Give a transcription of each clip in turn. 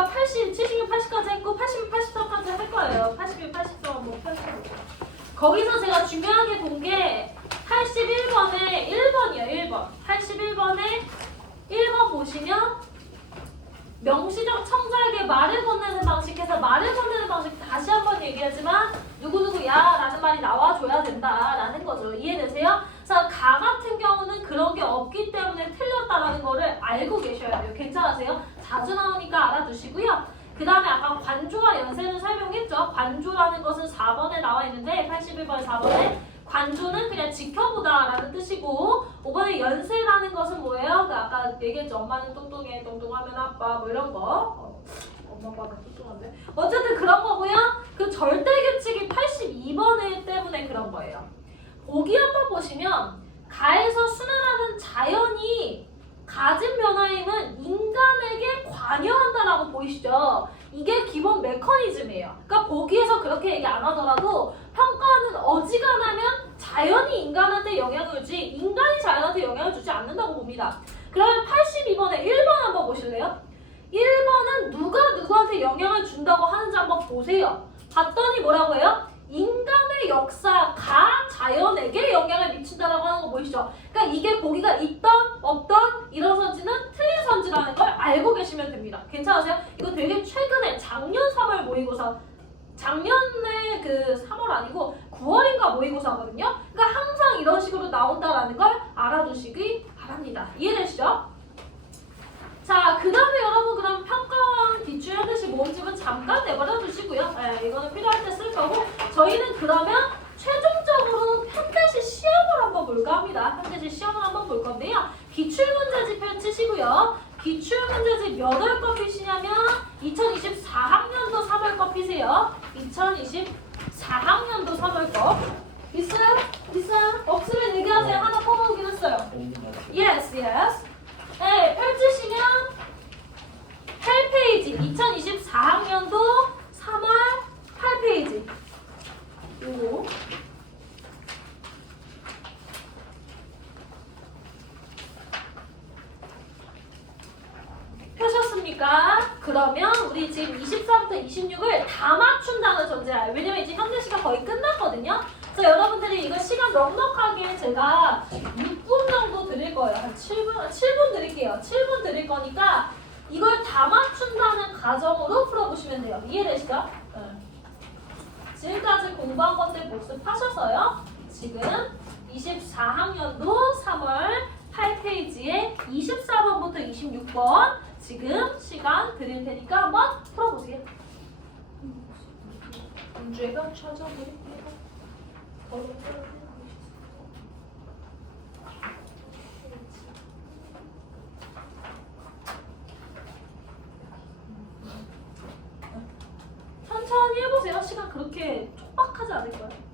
우리가 80, 76, 80까지 했고 81, 84까지 할 거예요. 81, 84 한번 펼쳐볼게요. 거기서 제가 중요하게 본 게 81번에 1번이에요. 1번. 81번에 1번 보시면 명시적 청자에게 말을 건네는 방식에서 말을 건네는 방식 다시 한번 얘기하지만 누구누구야 라는 말이 나와줘야 된다라는 거죠. 이해되세요? 그래서 가 같은 경우는 그런 게 없기 때문에 틀렸다라는 거를 알고 계셔야 돼요. 괜찮으세요? 자주 나오니까 알아두시고요. 그 다음에 아까 관조와 연세는 설명했죠. 관조라는 것은 4번에 나와 있는데 81번 4번에 관조는 그냥 지켜보다 라는 뜻이고 5번에 연세라는 것은 뭐예요? 그 아까 얘기했죠. 엄마는 똑똑해, 똑똑하면 아빠 뭐 이런 거. 엄마 아빠는 똑똑한데 어쨌든 그런 거고요. 그 절대규칙이 82번에 때문에 그런 거예요. 보기 한번 보시면 가에서 순환하는 자연이 가진 변화임은 인간에게 관여한다라고 보이시죠? 이게 기본 메커니즘이에요. 그러니까 보기에서 그렇게 얘기 안 하더라도 평가는 어지간하면 자연이 인간한테 영향을 주지 인간이 자연한테 영향을 주지 않는다고 봅니다. 그러면 82번에 1번 한번 보실래요? 1번은 누가 누구한테 영향을 준다고 하는지 한번 보세요. 봤더니 뭐라고 해요? 인간의 역사가 자연에게 영향을 미친다라고 하는 거 보이시죠? 그러니까 이게 보기가 있던 없던 이런 선지는 틀린 선지라는 걸 알고 계시면 됩니다. 괜찮으세요? 이거 되게 최근에 작년 3월 모의고사 작년에 그 3월 아니고 9월인가 모의고사거든요. 그러니까 항상 이런 식으로 나온다라는 걸 알아두시기 바랍니다. 이해되시죠? 자, 그 다음에 여러분 그럼 평가원 기출 현대시 모음집은 잠깐 내버려 두시고요. 네, 이거는 필요할 때 쓸 거고 저희는 그러면 최종적으로 현대시 시험을 한번 볼까 합니다. 현대시 시험을 한번 볼 건데요. 기출문제집 펼치시고요. 기출문제집 몇 월거 피시냐면 2024학년도 3월거 피세요. 2024학년도 3월거 있어요? 있어요? 없으면 얘기하세요. 하나 뽑아오긴 했어요. Yes, yes. 네, 펼치시면 8페이지 2024학년도 3월 8페이지 요거 펴셨습니까? 그러면 우리 지금 24부터 26을 다 맞춘다는 전제예요. 왜냐면 이제 현대시가 거의 끝났거든요. 그래서 여러분들이 이거 시간 넉넉하게 제가 6분 정도 드릴 거예요. 한 7분 드릴게요. 7분 드릴 거니까 이걸 다 맞춘다는 가정으로 풀어보시면 돼요. 이해되시죠? 네. 지금까지 공부한 것들 복습하셔서요. 지금 24학년도 3월 8페이지에 24번부터 26번 지금 시간 드릴 테니까 한번 풀어보세요. 문제가 찾아드릴게요. 천천히 해보세요. 시간 그렇게 촉박하지 않을 거예요.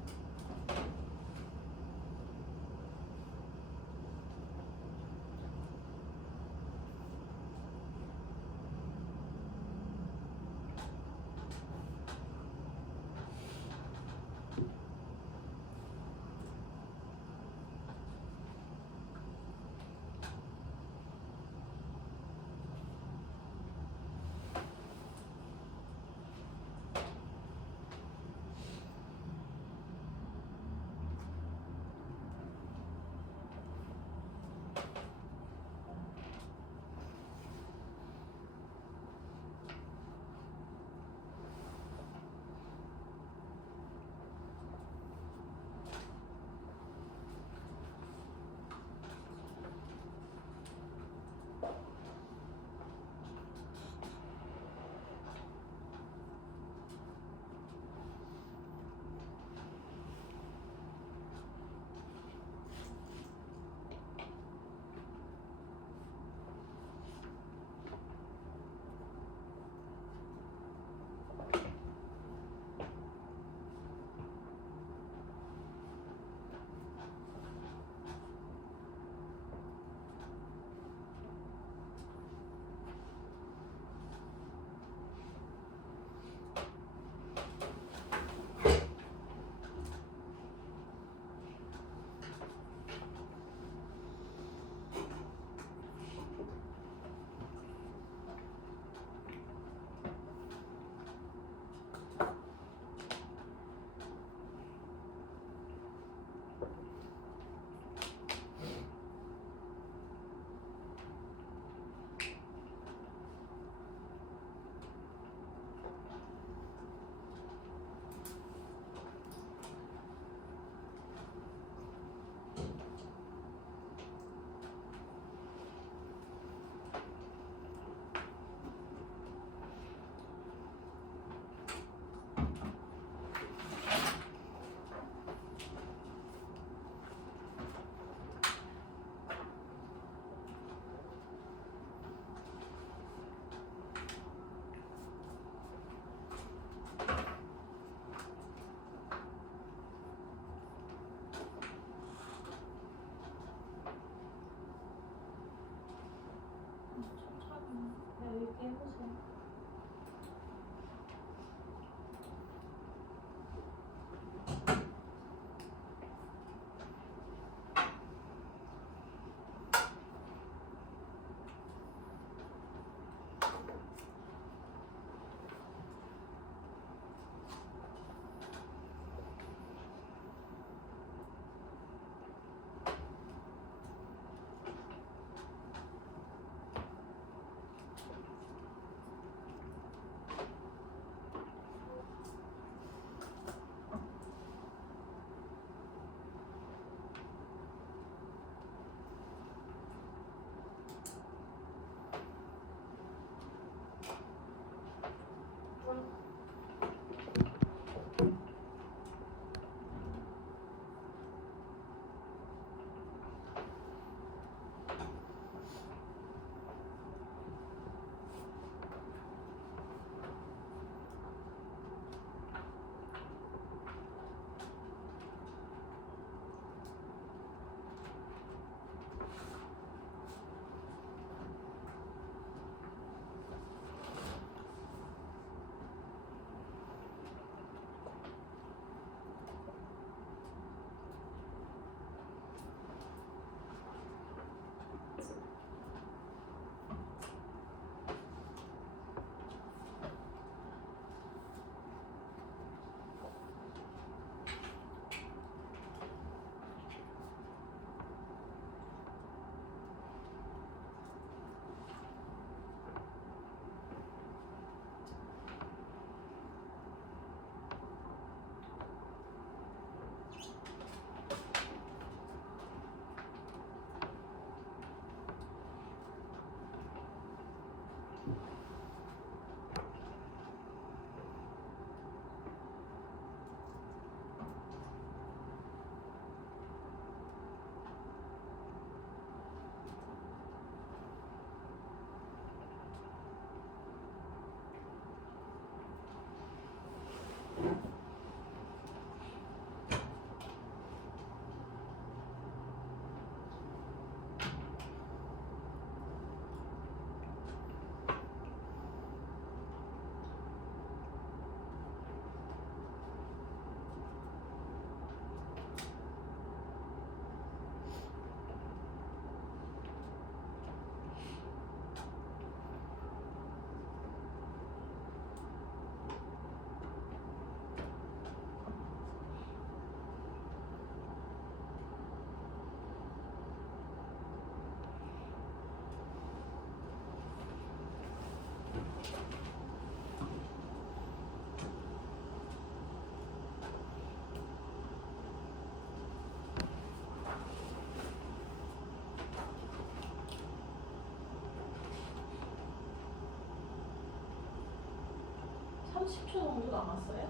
30초 정도 남았어요.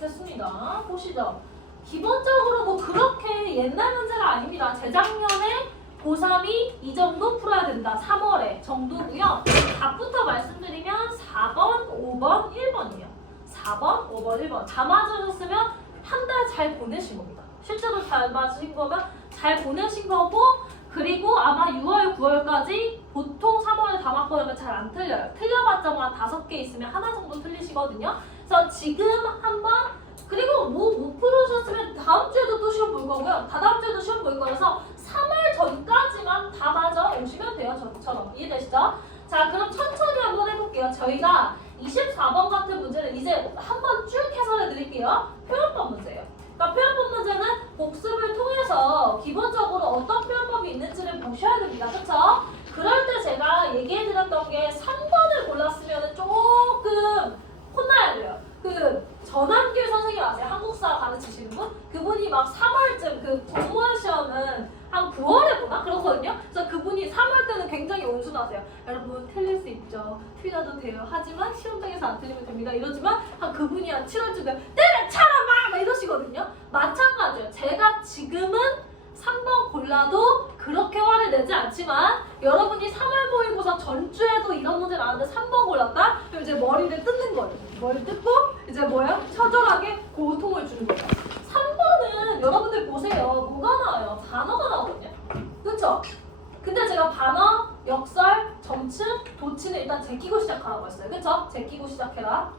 됐습니다. 보시죠. 기본적으로 뭐 그렇게 옛날 문제가 아닙니다. 재작년에 고3이 이 정도 풀어야 된다. 3월에 정도고요. 답부터 말씀드리면 4번, 5번, 1번이에요. 4번, 5번, 1번. 다 맞으셨으면 한 달 잘 보내신 겁니다. 실제로 잘 맞으신 거면 잘 보내신 거고, 그리고 아마 6월, 9월까지 보통 3월에 다 맞거든요. 잘 안 틀려요. 틀려봤자 뭐 한 5개 있으면 하나 정도 틀리시거든요. 그래서 지금 한번, 그리고 뭐 못 풀으셨으면 다음 주에도 또 시험 볼 거고요. 다다음 주에도 시험 볼 거라서 3월 전까지만 다 맞아 오시면 돼요. 저처럼. 이해되시죠? 자, 그럼 천천히 한번 해볼게요. 저희가 24번 같은 문제는 이제 한번 쭉 해설해 드릴게요. 표현법 문제예요. 그러니까 표현법 문제는 복습을 통해서 기본적으로 어떤 표현법이 있는지를 보셔야 됩니다. 그쵸? 그럴 때 제가 얘기해 드렸던 게 3번을 골랐으면 조금 혼나야 돼요. 그 전환길 선생님 아세요? 한국사 가르치시는 분? 그분이 막 3월쯤 그 공무원 시험은 한 9월에 보나? 그렇거든요. 그래서 그분이 3월 때는 굉장히 온순하세요. 여러분 틀릴 수 있죠. 틀려도 돼요. 하지만 시험장에서 안 틀리면 됩니다. 이러지만 한 그분이 한 7월쯤 되면 때려쳐라 막 이러시거든요. 마찬가지예요. 제가 지금은 3번 골라도 그렇게 화를 내지 않지만 여러분이 3월 모의고사 전주에도 이런 문제 나왔는데 3번 골랐다? 그럼 이제 머리를 뜯는 거예요. 머리 뜯고 이제 뭐예요? 처절하게 고통을 주는 거예요. 3번은 여러분들 보세요. 뭐가 나와요? 단어가 나오거든요. 그쵸? 근데 제가 반어, 역설, 점층, 도치는 일단 제끼고 시작하라고 했어요. 그쵸? 제끼고 시작해라.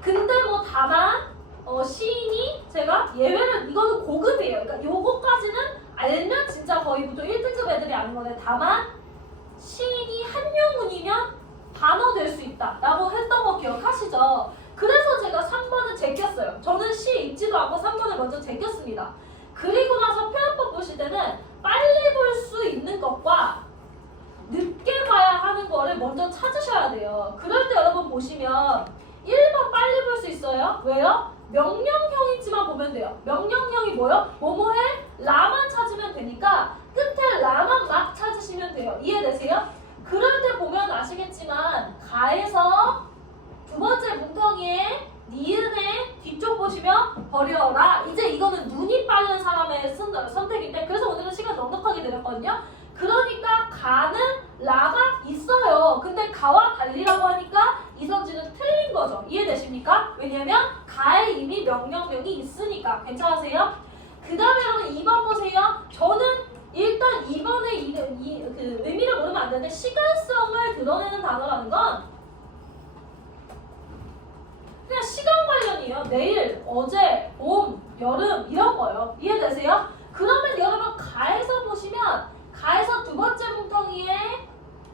근데 뭐 다만 시인이 제가 예외는 이거는 고급이에요. 그러니까 요거까지는 알면 진짜 거의 보통 1등급 애들이 아는 건데 다만 시인이 한용운이면 반어 될 수 있다 라고 했던 거 기억하시죠? 그래서 제가 3번을 제꼈어요. 저는 시 읽지도 않고 3번을 먼저 제꼈습니다. 그리고 나서 표현법 보실 때는 빨리 볼 수 있는 것과 늦게 봐야 하는 거를 먼저 찾으셔야 돼요. 그럴 때 여러분 보시면 1번 빨리 볼 수 있어요. 왜요? 명령형이지만 보면 돼요. 명령형이 뭐요? 뭐뭐해? 라만 찾으면 되니까 끝에 라만 막 찾으시면 돼요. 이해되세요? 그럴 때 보면 아시겠지만 가에서 두 번째 뭉텅이에 니은의 뒤쪽 보시면 버려라. 이제 이거는 눈이 빠른 사람의 선택인데 그래서 오늘은 시간 넉넉하게 드렸거든요. 그러니까 가는 라가 있어요. 근데 가와 달리라고 하니까 이성진은 틀린 거죠. 이해되십니까? 왜냐면 가에 이미 명령명이 있으니까. 괜찮으세요? 그 다음에 여러분 2번 보세요. 저는 일단 2번의 그 의미를 모르면 안 되는데 시간성을 드러내는 단어라는 건 그냥 시간 관련이에요. 내일, 어제, 봄, 여름 이런 거예요. 이해되세요? 그러면 여러분 가에서 보시면 가에서 두 번째 뭉텅이에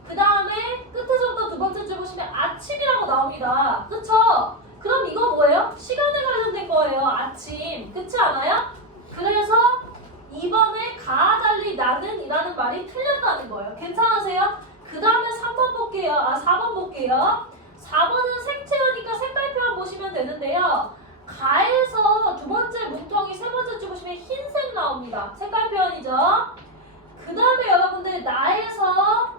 그 다음에 끝에서부터 두 번째 줄 보시면 아침이라고 나옵니다. 그쵸? 그럼 이거 뭐예요? 시간에 관련된 거예요. 아침. 그렇지 않아요? 그래서 이번에 가와 달리 나는 이라는 말이 틀렸다는 거예요. 괜찮으세요? 그 다음에 3번 볼게요. 4번 볼게요. 4번은 색채우니까 색깔 표현 보시면 되는데요. 가에서 두 번째 뭉텅이 세 번째 줄 보시면 흰색 나옵니다. 색깔 표현이죠. 그 다음에 여러분들 나에서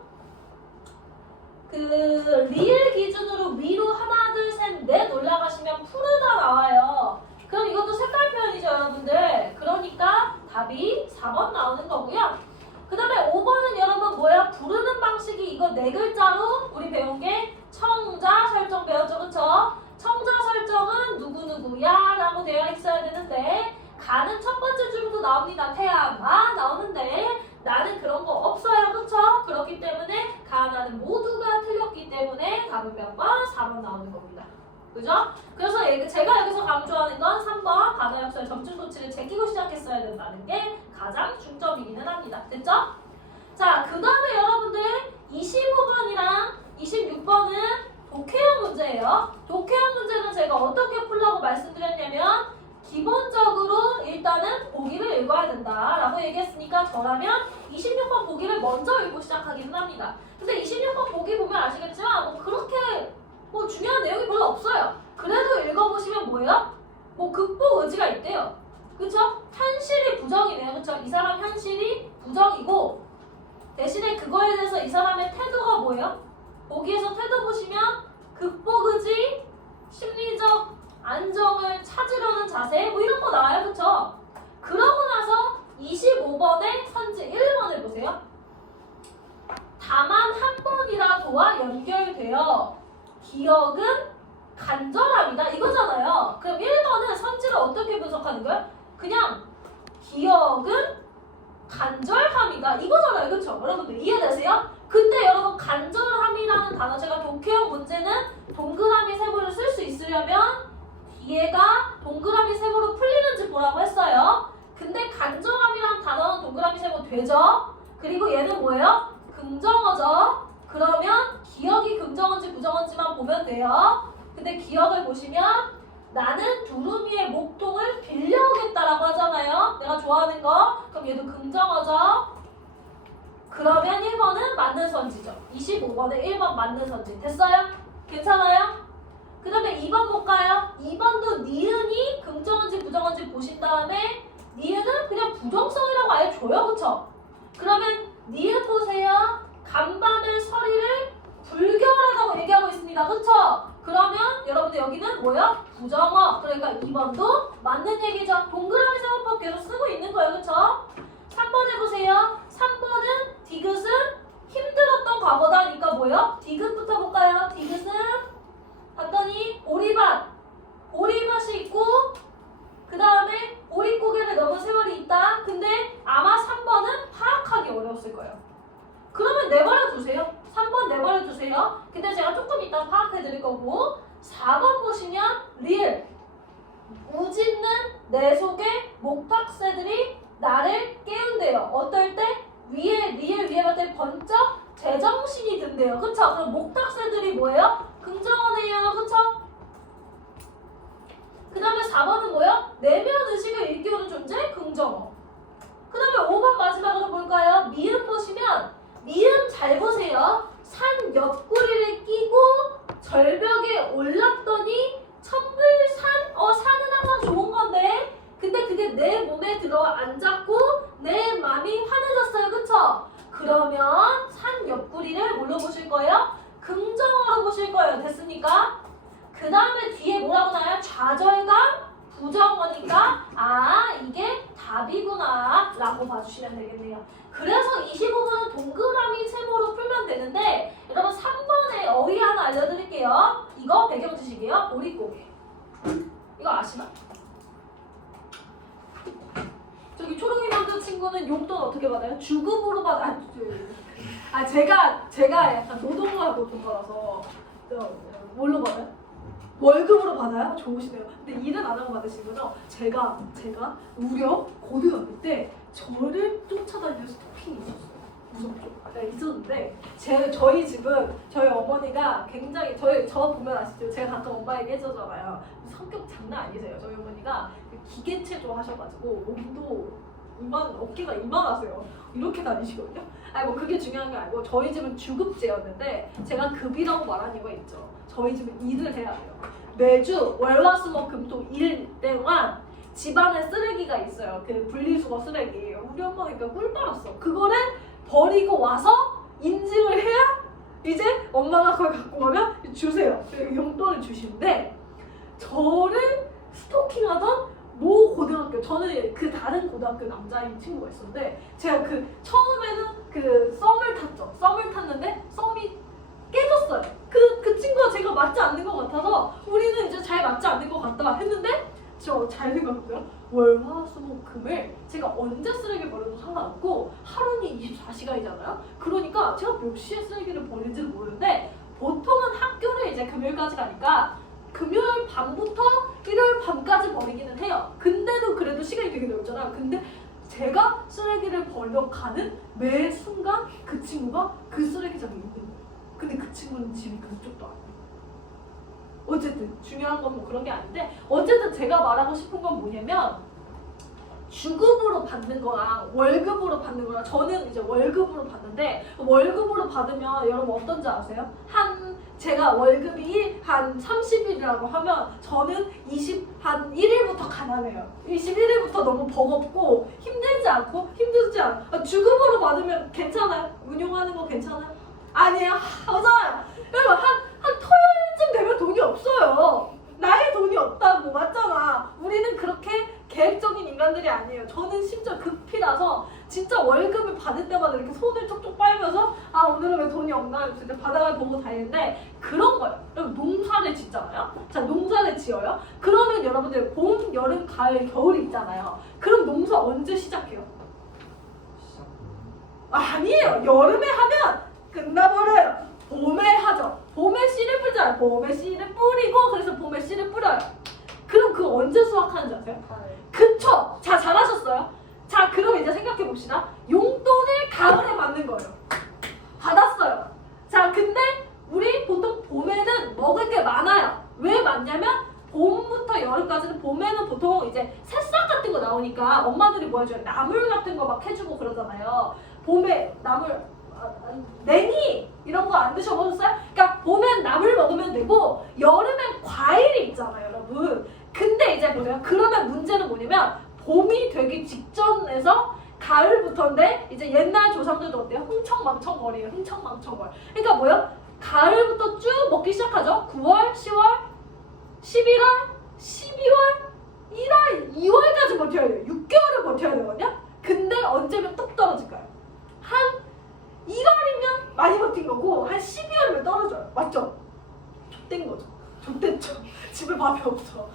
그 리을 기준으로 위로 하나 둘 셋 넷 올라가시면 푸르다 나와요. 그럼 이것도 색깔 표현이죠 여러분들. 그러니까 답이 4번 나오는 거고요. 그 다음에 5번은 여러분 뭐야? 부르는 방식이 이거 네 글자로 우리 배운 게 청자 설정 배웠죠. 그쵸? 청자 설정은 누구누구야 라고 되어 있어야 되는데 가는 첫 번째 줄부터 나옵니다. 태양아 나오는데 나는 그런 거 없어요. 그쵸? 그렇기 때문에 가나는 모두가 틀렸기 때문에 답은 몇 번? 4번 나오는 겁니다. 그죠? 그래서 제가 여기서 강조하는 건 3번 반어 역설 점증 도치를 제끼고 시작했어야 된다는 게 가장 중점이기는 합니다. 됐죠? 자, 그 다음에 여러분들 25번이랑 26번은 독해형 문제예요. 독해형 문제는 제가 어떻게 풀라고 말씀드렸냐면 기본적으로 일단은 보기를 읽어야 된다라고 얘기했으니까 저라면 26번 보기를 먼저 읽고 시작하기는 합니다. 근데 26번 보기 보면 아시겠지만 뭐 그렇게 뭐 중요한 내용이 별로 없어요. 그래도 읽어보시면 뭐예요? 뭐 극복 의지가 있대요. 그쵸? 현실이 부정이네요. 그쵸? 이 사람 현실이 부정이고 대신에 그거에 대해서 이 사람의 태도가 뭐예요? 보기에서 태도 보시면 극복 의지, 심리적 안정을 찾으려는 자세 뭐 이런 거 나와요. 그쵸? 그러고 나서 25번의 선지 1번을 보세요. 다만 한 번이라도와 연결되어 기억은 간절함이다 이거잖아요. 그럼 1번은 선지를 어떻게 분석하는 거예요? 그냥 기억은 간절함이다 이거잖아요. 그쵸? 여러분들 이해되세요? 근데 여러분 간절함이라는 단어 제가 독해형 문제는 동그라미 세모를 쓸 수 있으려면 뒤에가 동그라미 세모로 풀리는지 보라고 했어요. 근데 간절함이라는 단어는 동그라미 세모 되죠? 그리고 얘는 뭐예요? 긍정어죠? 그러면 기억이 긍정어인지 부정어인지만 보면 돼요. 근데 기억을 보시면 나는 두루미의 목통을 빌려오겠다라고 하잖아요. 내가 좋아하는 거. 그럼 얘도 긍정어죠? 그러면 1번은 맞는 선지죠. 25번에 1번 맞는 선지. 됐어요? 괜찮아요? 그 다음에 2번 볼까요? 2번도 니은이 긍정어인지 부정어인지 보신 다음에 니은은 그냥 부정성이라고 아예 줘요. 그쵸? 그러면 니은 보세요. 간밤의 서리를 불결하다고 얘기하고 있습니다. 그쵸? 그러면 여러분들 여기는 뭐야? 부정어. 그러니까 2번도 맞는 얘기죠. 동그라미 세모법 계속 쓰고 있는 거예요. 그쵸? 3번 해보세요. 3번은 디귿은 힘들었던 과거다니까 뭐예요? 디귿부터 볼까요? 디귿은 봤더니 오리밭. 오리밭이 있고 그 다음에 오리고개를 넘은 세월이 있다. 근데 아마 3번은 파악하기 어려웠을 거예요. 그러면 내버려 두세요. 3번 내버려 두세요. 근데 제가 조금 이따 파악해 드릴 거고 4번 보시면 리을 우짖는 내 속에 목탁새들이 나를 깨운대요. 어떨 때? 위에 리을 위에 봤을 때 번쩍 제정신이 든대요. 그쵸? 그럼 목탁새들이 뭐예요? 긍정어네요. 그쵸? 그 다음에 4번은 뭐예요? 내면 의식을 일깨우는 존재? 긍정어. 그 다음에 5번 마지막으로 볼까요? 미음 보시면 미음 잘 보세요. 산 옆구리를 끼고 절벽에 올랐더니 천불산? 산은 항상 좋은 건데 근데 그게 내 몸에 들어 앉았고 내 마음이 환해졌어요. 그쵸? 그러면 산 옆구리를 뭘로 보실 거예요? 긍정어로 보실 거예요. 됐습니까? 그 다음에 뒤에 뭐라고 나와요? 좌절감? 부정어니까 이게 답이구나 라고 봐주시면 되겠네요. 그래서 25번은 동그라미 세모로 풀면 되는데 여러분 3번에 어휘 하나 알려드릴게요. 이거 배경 지식이에요. 오리고개. 이거 아시나? 저기 초롱이 남자친구는 용돈 어떻게 받아요? 주급으로 받아요. 제가 약간 노동을 하고 돈 벌어서 뭘로 받아요? 월급으로 받아요? 좋으시네요. 근데 일은 안 하고 받으신 거죠? 제가 무려 고등학교 때 저를 쫓아다니는 스토킹이 있었어요. 무섭죠? 있었는데 저희 집은 저희 어머니가 굉장히 저 보면 아시죠? 제가 가끔 엄마 얘기 해주잖아요. 성격 장난 아니세요. 저희 어머니가 기계체조 하셔가지고 몸도 어깨가 이만하세요. 이렇게 다니시거든요. 뭐 그게 중요한 게 아니고 저희 집은 주급제였는데 제가 급이라고 말한 이유가 있죠. 저희 집은 일을 해야 돼요. 매주 월화수목금토 일 동안 집안에 쓰레기가 있어요. 그 분리수거 쓰레기. 우리 엄마니까 꿀 빨았어. 그거를 버리고 와서 인증을 해야 이제 엄마가 그걸 갖고 오면 주세요. 용돈을 주시는데 저를 스토킹하던 모 고등학교, 저는 그 다른 고등학교 남자인 친구가 있었는데 제가 처음에는 썸을 탔죠. 썸을 탔는데 썸이 깨졌어요. 그 친구가 제가 맞지 않는 것 같아서 우리는 이제 잘 맞지 않는 것 같다 했는데 저 잘 생각해보세요. 월화수목금을 제가 언제 쓰레기 버려도 상관없고 하루는 24시간이잖아요. 그러니까 제가 몇 시에 쓰레기를 버리는지는 모르는데 보통은 학교를 이제 금요일까지 가니까 금요일 밤부터 일요일 밤까지 버리기는 해요. 근데도 그래도 시간이 되게 넓잖아요. 근데 제가 쓰레기를 버리러 가는 매 순간 그 친구가 그 쓰레기장에 있는 거예요. 근데 그 친구는 집이 그쪽도 아니에요. 어쨌든 중요한 건 뭐 그런 게 아닌데 어쨌든 제가 말하고 싶은 건 뭐냐면 주급으로 받는 거랑 월급으로 받는 거랑 저는 이제 월급으로 받는데 월급으로 받으면 여러분 어떤지 아세요? 제가 월급이 한 30일이라고 하면 저는 한 1일부터 가난해요. 21일부터 너무 버겁고 힘들지 않아. 주급으로 받으면 괜찮아요? 운용하는 거 괜찮아요? 아니에요. 맞아요. 여러분 한 토요일쯤 되면 돈이 없어요. 나의 돈이 없다고 맞잖아. 우리는 그렇게 계획적인 인간들이 아니에요. 저는 심지어 급히라서 진짜 월급을 받을 때마다 이렇게 손을 쪽쪽 빨면서 아 오늘은 왜 돈이 없나 진짜 바닥을 보고 다니는데 그런 거예요. 여러분 농사를 짓잖아요. 자 농사를 지어요. 그러면 여러분들 봄, 여름, 가을, 겨울이 있잖아요. 그럼 농사 언제 시작해요? 아니에요. 여름에 하면 끝나버려요. 봄에 하죠. 봄에 씨를 뿌리잖아요. 봄에 씨를 뿌리고 그래서 봄에 씨를 뿌려요. 그럼 그거 언제 수확하는지 아세요? 그쵸? 자 잘하셨어요. 자 그럼 이제 생각해 봅시다. 용돈을 가을에 받는 거예요. 받았어요. 자 근데 우리 보통 봄에는 먹을 게 많아요. 왜 많냐면 봄부터 여름까지는 봄에는 보통 이제 새싹 같은 거 나오니까 엄마들이 뭐 해줘요? 나물 같은 거 막 해주고 그러잖아요. 봄에 나물 냉이 이런 거 안 드셔보셨어요? 그러니까 봄엔 나물 먹으면 되고 여름엔 과일이 있잖아요 여러분. 근데 이제 보세요. 그러면 문제는 뭐냐면 봄이 되기 직전에서 가을부터인데 이제 옛날 조상들도 어때요? 흥청망청걸이에요. 흥청망청걸. 그러니까 뭐요? 가을부터 쭉 먹기 시작하죠. 9월, 10월, 11월, 12월, 1월, 2월까지 버텨야 돼요. 6개월을 버텨야 되거든요. 근데 언제면 뚝 떨어질까요? 한 1월이면 많이 버틴 거고 한 12월이면 떨어져요. 맞죠? 좆된 거죠. 좆됐죠. 집에 밥이 없죠.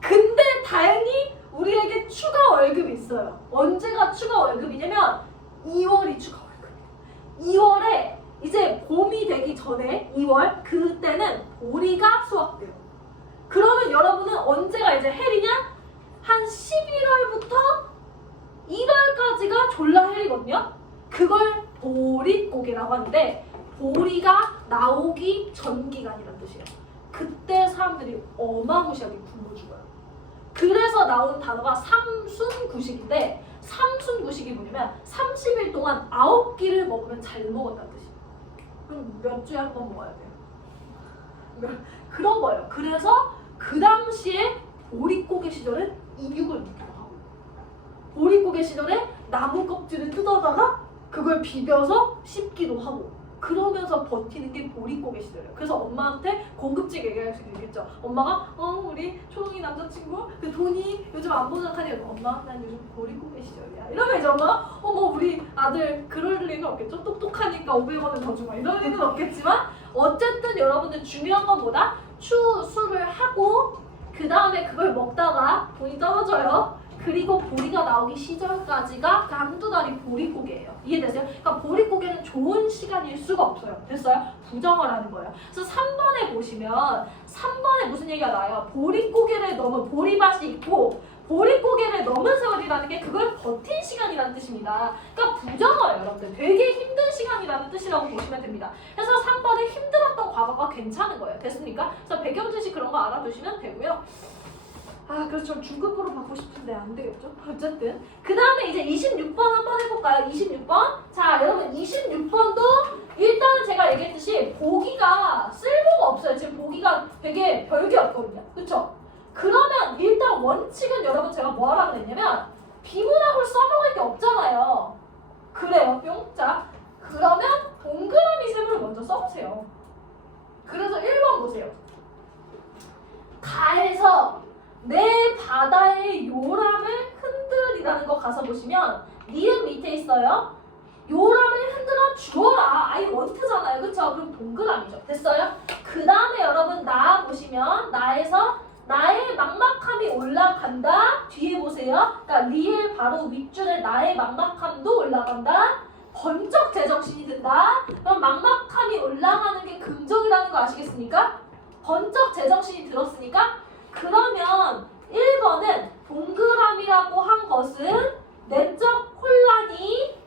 근데 다행히 우리에게 추가 월급이 있어요. 언제가 추가 월급이냐면 2월이 추가 월급이에요. 2월에 이제 봄이 되기 전에 2월 그때는 보리가 수확돼요. 그러면 여러분은 언제가 이제 헬이냐? 한 11월부터 1월까지가 졸라 헬이거든요. 그걸 보릿고개라고 하는데 보리가 나오기 전 기간이란 뜻이에요. 그때 사람들이 어마무시하게 굶어 죽어요. 그래서 나온 단어가 삼순구식인데 삼순구식이 뭐냐면 30일 동안 9끼를 먹으면 잘 먹었다는 뜻이에요. 그럼 몇 주에 한 번 먹어야 돼요? 그런 거예요. 그래서 그 당시에 보릿고개 시절에 이육을 먹기도 하고 보릿고개 시절에 나무 껍질을 뜯어다가 그걸 비벼서 씹기도 하고 그러면서 버티는 게 보릿고개 시절이에요. 그래서 엄마한테 고급지게 얘기할 수 있겠죠. 엄마가 우리 초롱이 남자친구 그 돈이 요즘 안 보장하니 엄마 난 요즘 보릿고개 시절이야. 이러면 이제 엄마가 뭐 우리 아들 그럴 리는 없겠죠. 똑똑하니까 500원을 더 주마 이럴 리는 없겠지만 어쨌든 여러분들 중요한 건 뭐다? 추수를 하고 그 다음에 그걸 먹다가 돈이 떨어져요. 그리고 보리가 나오기 시절까지가 한두 달이 보릿고개예요. 이해되세요? 그러니까 보릿고개는 좋은 시간일 수가 없어요. 됐어요? 부정을 하는 거예요. 그래서 3번에 보시면 3번에 무슨 얘기가 나와요? 보릿고개를 넘은 보리밭이 있고 보릿고개를 넘은 세월이라는 게 그걸 버틴 시간이라는 뜻입니다. 그러니까 부정어예요, 여러분들. 되게 힘든 시간이라는 뜻이라고 보시면 됩니다. 그래서 3번에 힘들었던 과거가 괜찮은 거예요. 됐습니까? 그래서 백영진 씨 그런 거 알아두시면 되고요. 그래서 전 중급으로 받고 싶은데 안 되겠죠? 어쨌든 그 다음에 이제 26번 한번 해볼까요? 26번 자 여러분 26번도 일단은 제가 얘기했듯이 보기가 쓸모가 없어요. 지금 보기가 되게 별게 없거든요. 그쵸? 그러면 일단 원칙은 여러분 제가 뭐 하라고 그랬냐면 비문학을 써먹을 게 없잖아요. 그래요 뿅. 자 그러면 동그라미 세모를 먼저 써보세요. 그래서 1번 보세요. 가에서 내 바다의 요람을 흔들이라는 거 가서 보시면 니은 밑에 있어요. 요람을 흔들어 주어라. 아이 원트잖아요. 그쵸? 그럼 동그라미죠. 됐어요? 그 다음에 여러분 나 보시면 나에서 나의 막막함이 올라간다. 뒤에 보세요. 그러니까 리을 바로 윗줄에 나의 막막함도 올라간다. 번쩍 제정신이 든다. 그럼 막막함이 올라가는 게 긍정이라는 거 아시겠습니까? 번쩍 제정신이 들었으니까 그러면 1번은 동그라미라고 한 것은 내적 혼란이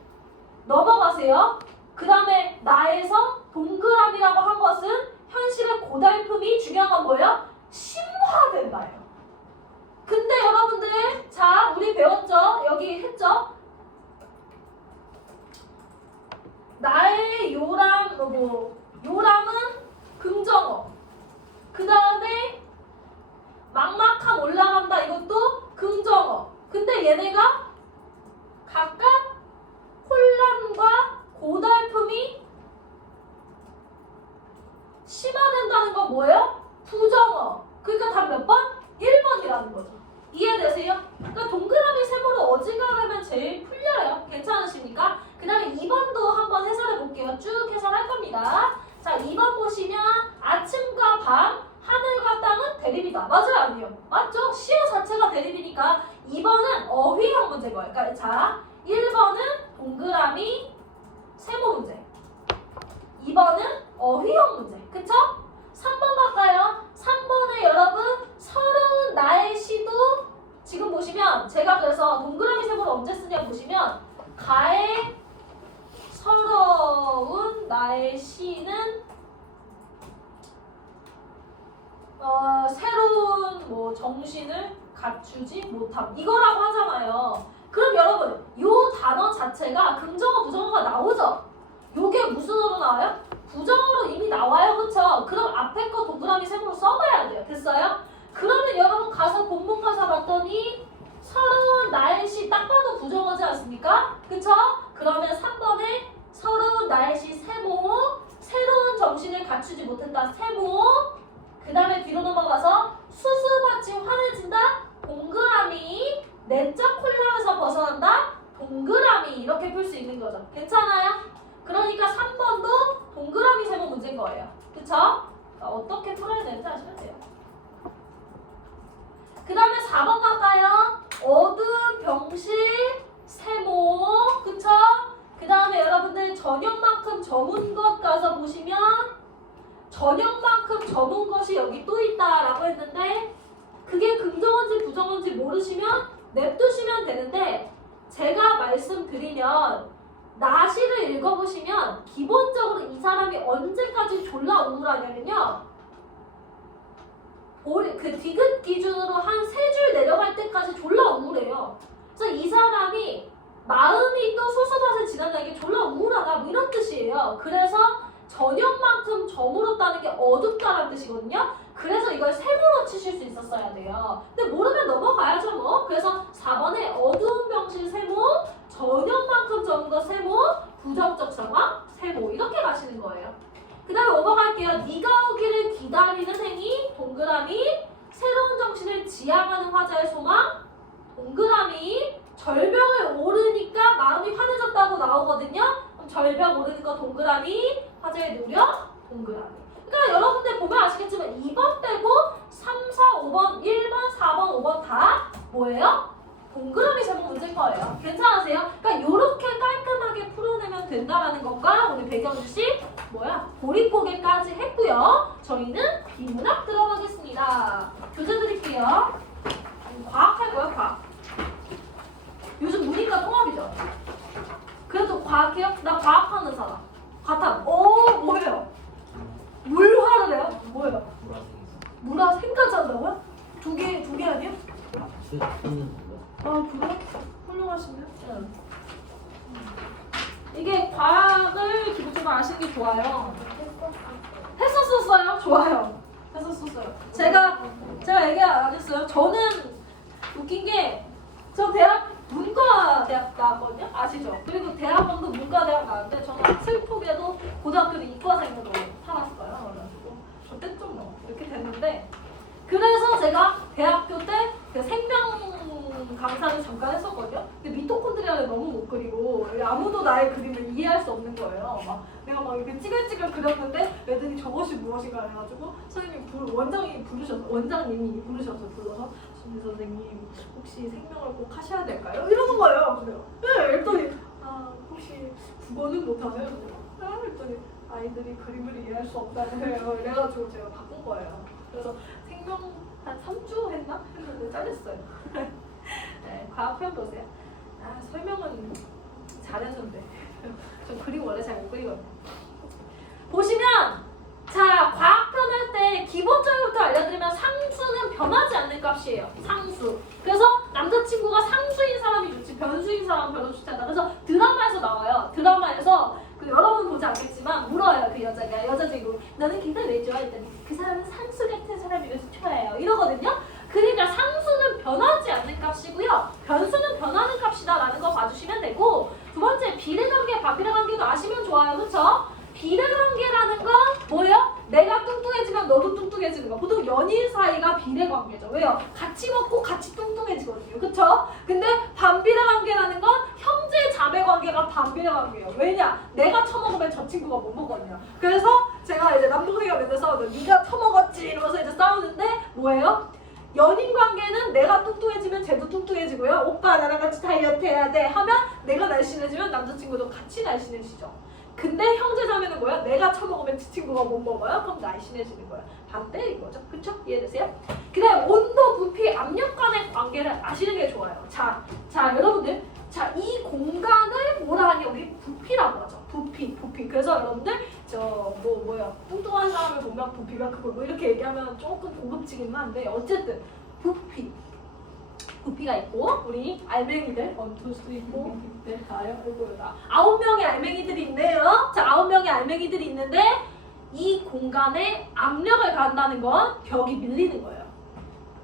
넘어가세요. 그 다음에 나에서 동그라미라고 고달픔이 중요한 건 뭐예요? 심화된다예요. 근데 여러분들 자 우리 배웠죠? 여기 했죠? 나의 요람은 긍정어. 그 다음에 막막함 올라간다 이것도 긍정어. 근데 얘네가 각각 혼란과 고달픔이 심화된다는 건 뭐예요? 부정어. 그러니까 답 몇 번? 1번이라는 거죠. 이해되세요? 그러니까 동그라미 세모로 어지간하면 제일 풀려요. 괜찮으십니까? 그 다음에 2번도 한번 해설해 볼게요. 쭉 해설할 겁니다. 자, 2번 보시면 아침과 밤, 하늘과 땅은 대립이다. 맞아요? 아니요? 맞죠? 시어 자체가 대립이니까 2번은 어휘형 문제인 거예요. 그러니까 자, 1번은 동그라미 세모 문제. 2번은 어휘형 문제. 그쵸? 3번 갈까요? 3번에 여러분 서러운 나의 시도 지금 보시면 제가 그래서 동그라미 세모를 언제 쓰냐 보시면 가의 서러운 나의 시는 새로운 뭐 정신을 갖추지 못함 이거라고 하잖아요. 그럼 여러분 요 단어 자체가 긍정어 부정어가 나오죠? 요게 무슨어로 나와요? 부정어로 이미 나와요. 그쵸? 그럼 앞에 거 동그라미 세모로 써봐야 돼요. 됐어요? 그러면 여러분 가서 본문 가사 봤더니 서러운 나의 시 딱 봐도 부정어지 않습니까? 그쵸? 그러면 3번에 서러운 나의 시 세모 새로운 정신을 갖추지 못했다 세모 그 다음에 뒤로 넘어가서 수수같이 환해진다 동그라미 내적 혼란에서 벗어난다 동그라미 이렇게 풀 수 있는 거죠. 괜찮아요? 그러니까 3번도 동그라미 세모 문제인 거예요. 그쵸? 어떻게 풀어야 되는지 아시면 돼요. 그 다음에 4번 갈까요? 어둠, 병실, 세모 그쵸? 그 다음에 여러분들 전형만큼 저문 것 가서 보시면 전형만큼 저문 것이 여기 또 있다라고 했는데 그게 긍정인지 부정인지 모르시면 냅두시면 되는데 제가 말씀드리면 나시를 읽어보시면 기본적으로 이 사람이 언제까지 졸라 우울하냐면요. 그 디귿 기준으로 한 3줄 내려갈 때까지 졸라 우울해요. 그래서 이 사람이 마음이 또 소수밭을 지난다는 게 졸라 우울하다 뭐 이런 뜻이에요. 그래서 저녁만큼 저물었다는 게 어둡다라는 뜻이거든요. 그래서 이걸 세모로 치실 수 있었어야 돼요. 근데 모르면 넘어가야죠 뭐. 그래서 4번에 어두운 병실 세모, 저녁만큼 적은 거 세모, 부정적 상황 세모 이렇게 가시는 거예요. 그 다음에 넘어갈게요. 네가 오기를 기다리는 행위 동그라미 새로운 정신을 지향하는 화자의 소망 동그라미 절벽을 오르니까 마음이 환해졌다고 나오거든요. 그럼 절벽 오르는 거 동그라미 화자의 노력 동그라미. 그러니까 여러분들 보면 아시겠지만 2번 빼고 3, 4, 5번, 1번, 4번, 5번 다 뭐예요? 동그라미 세모 문제인 거예요. 괜찮으세요? 그러니까 이렇게 깔끔하게 풀어내면 된다라는 것과 오늘 배경주식 보릿고개까지 했고요. 저희는 비문학 들어가겠습니다. 교재 드릴게요. 과학 할 거예요, 과학. 요즘 문이과 통합이죠. 그래도 과학해요? 나 과학하는 사람. 과탐. 뭐예요? 물화를 해요? 뭐예요? 물화 생까지 한다고요? 두 개 아니에요? 그래? 훌륭하시네요. 응. 이게 과학을 기본적으로 아시는 게 좋아요. 했었어요? 좋아요. 했었어요. 제가 얘기 안 했어요. 저는 웃긴 게 저 문과대학 나왔거든요. 아시죠? 그리고 대학원도 문과대학 나왔는데 저는 슬프게도 고등학교는 이과생으로 살았어요. 그래가지고 저때 좀 이렇게 됐는데 그래서 제가 대학교 때 그 생명 강사를 잠깐 했었거든요. 근데 미토콘드리아를 너무 못 그리고 아무도 나의 그림을 이해할 수 없는 거예요. 내가 이렇게 찌글찌글 그렸는데 애들이 저것이 무엇인가 해가지고 원장님이 부르셔서 불러서 신미 선생님 혹시 생명을 꼭 하셔야 될까요? 이러는 거예요. 그래요. 네, 그랬더니 혹시 국어는 못하나요? 그랬더니 아이들이 그림을 이해할 수 없다네요. 이래가지고 제가 바꾼 거예요. 그래서 생명 한 3주 했나? 했는데 잘렸어요. 네, 과학 표현 보세요. 설명은 잘했는데 저 그림 원래 잘 못 그리거든요. 보시면 자 과학 표현 할 때 되면 상수는 변하지 않는 값이에요. 상수. 그래서 남자친구가 상수인 사람이 좋지 변수인 사람은 별로 좋지 않다. 그래서 드라마에서 나와요. 드라마에서 여러분 보지 않겠지만 물어요. 그 여자친구 너는 걔를 왜 좋아했더니 그 사람은 상수 같은 사람이라서 좋아해요. 이러거든요. 그러니까 상수는 변하지 않는 값이고요. 변수는 변하는 값이다라는 거 봐주시면 되고, 두 번째 비례관계, 반비례관계도 아시면 좋아요. 그렇죠? 비례관계라는 건 뭐예요? 내가 뚱뚱해지면 너도 뚱뚱해지는 거. 보통 연인 사이가 비례관계죠. 왜요? 같이 먹고 같이 뚱뚱해지거든요. 그쵸? 근데 반비례관계라는 건 형제 자매 관계가 반비례관계예요. 왜냐? 내가 처먹으면 저 친구가 못 먹거든요. 그래서 제가 이제 남동생이가 맨날 싸우는 네가 처먹었지 이러면서 이제 싸우는데 뭐예요? 연인 관계는 내가 뚱뚱해지면 쟤도 뚱뚱해지고요. 오빠 나랑 같이 다이어트 해야 돼 하면 내가 날씬해지면 남자친구도 같이 날씬해지죠. 근데 형제자매는 뭐야? 내가 처먹으면 지 친구가 못 먹어요? 그럼 날씬해지는 거야. 반대인 거죠. 그쵸? 이해되세요? 그 다음 온도, 부피, 압력 간의 관계를 아시는 게 좋아요. 자 여러분들, 자 이 공간을 뭐라 하냐? 우리 부피라고 하죠. 부피. 그래서 여러분들 뭐야? 뚱뚱한 사람을 보면 부피가 크고 뭐 이렇게 얘기하면 조금 고급지긴 한데 어쨌든 부피가 있고 우리 알맹이들 1, 2, 3, 4, 5, 6, 7, 8, 9명의 알맹이들이 있네요. 자 9명의 알맹이들이 있는데 이 공간에 압력을 가한다는 건 벽이 밀리는 거예요.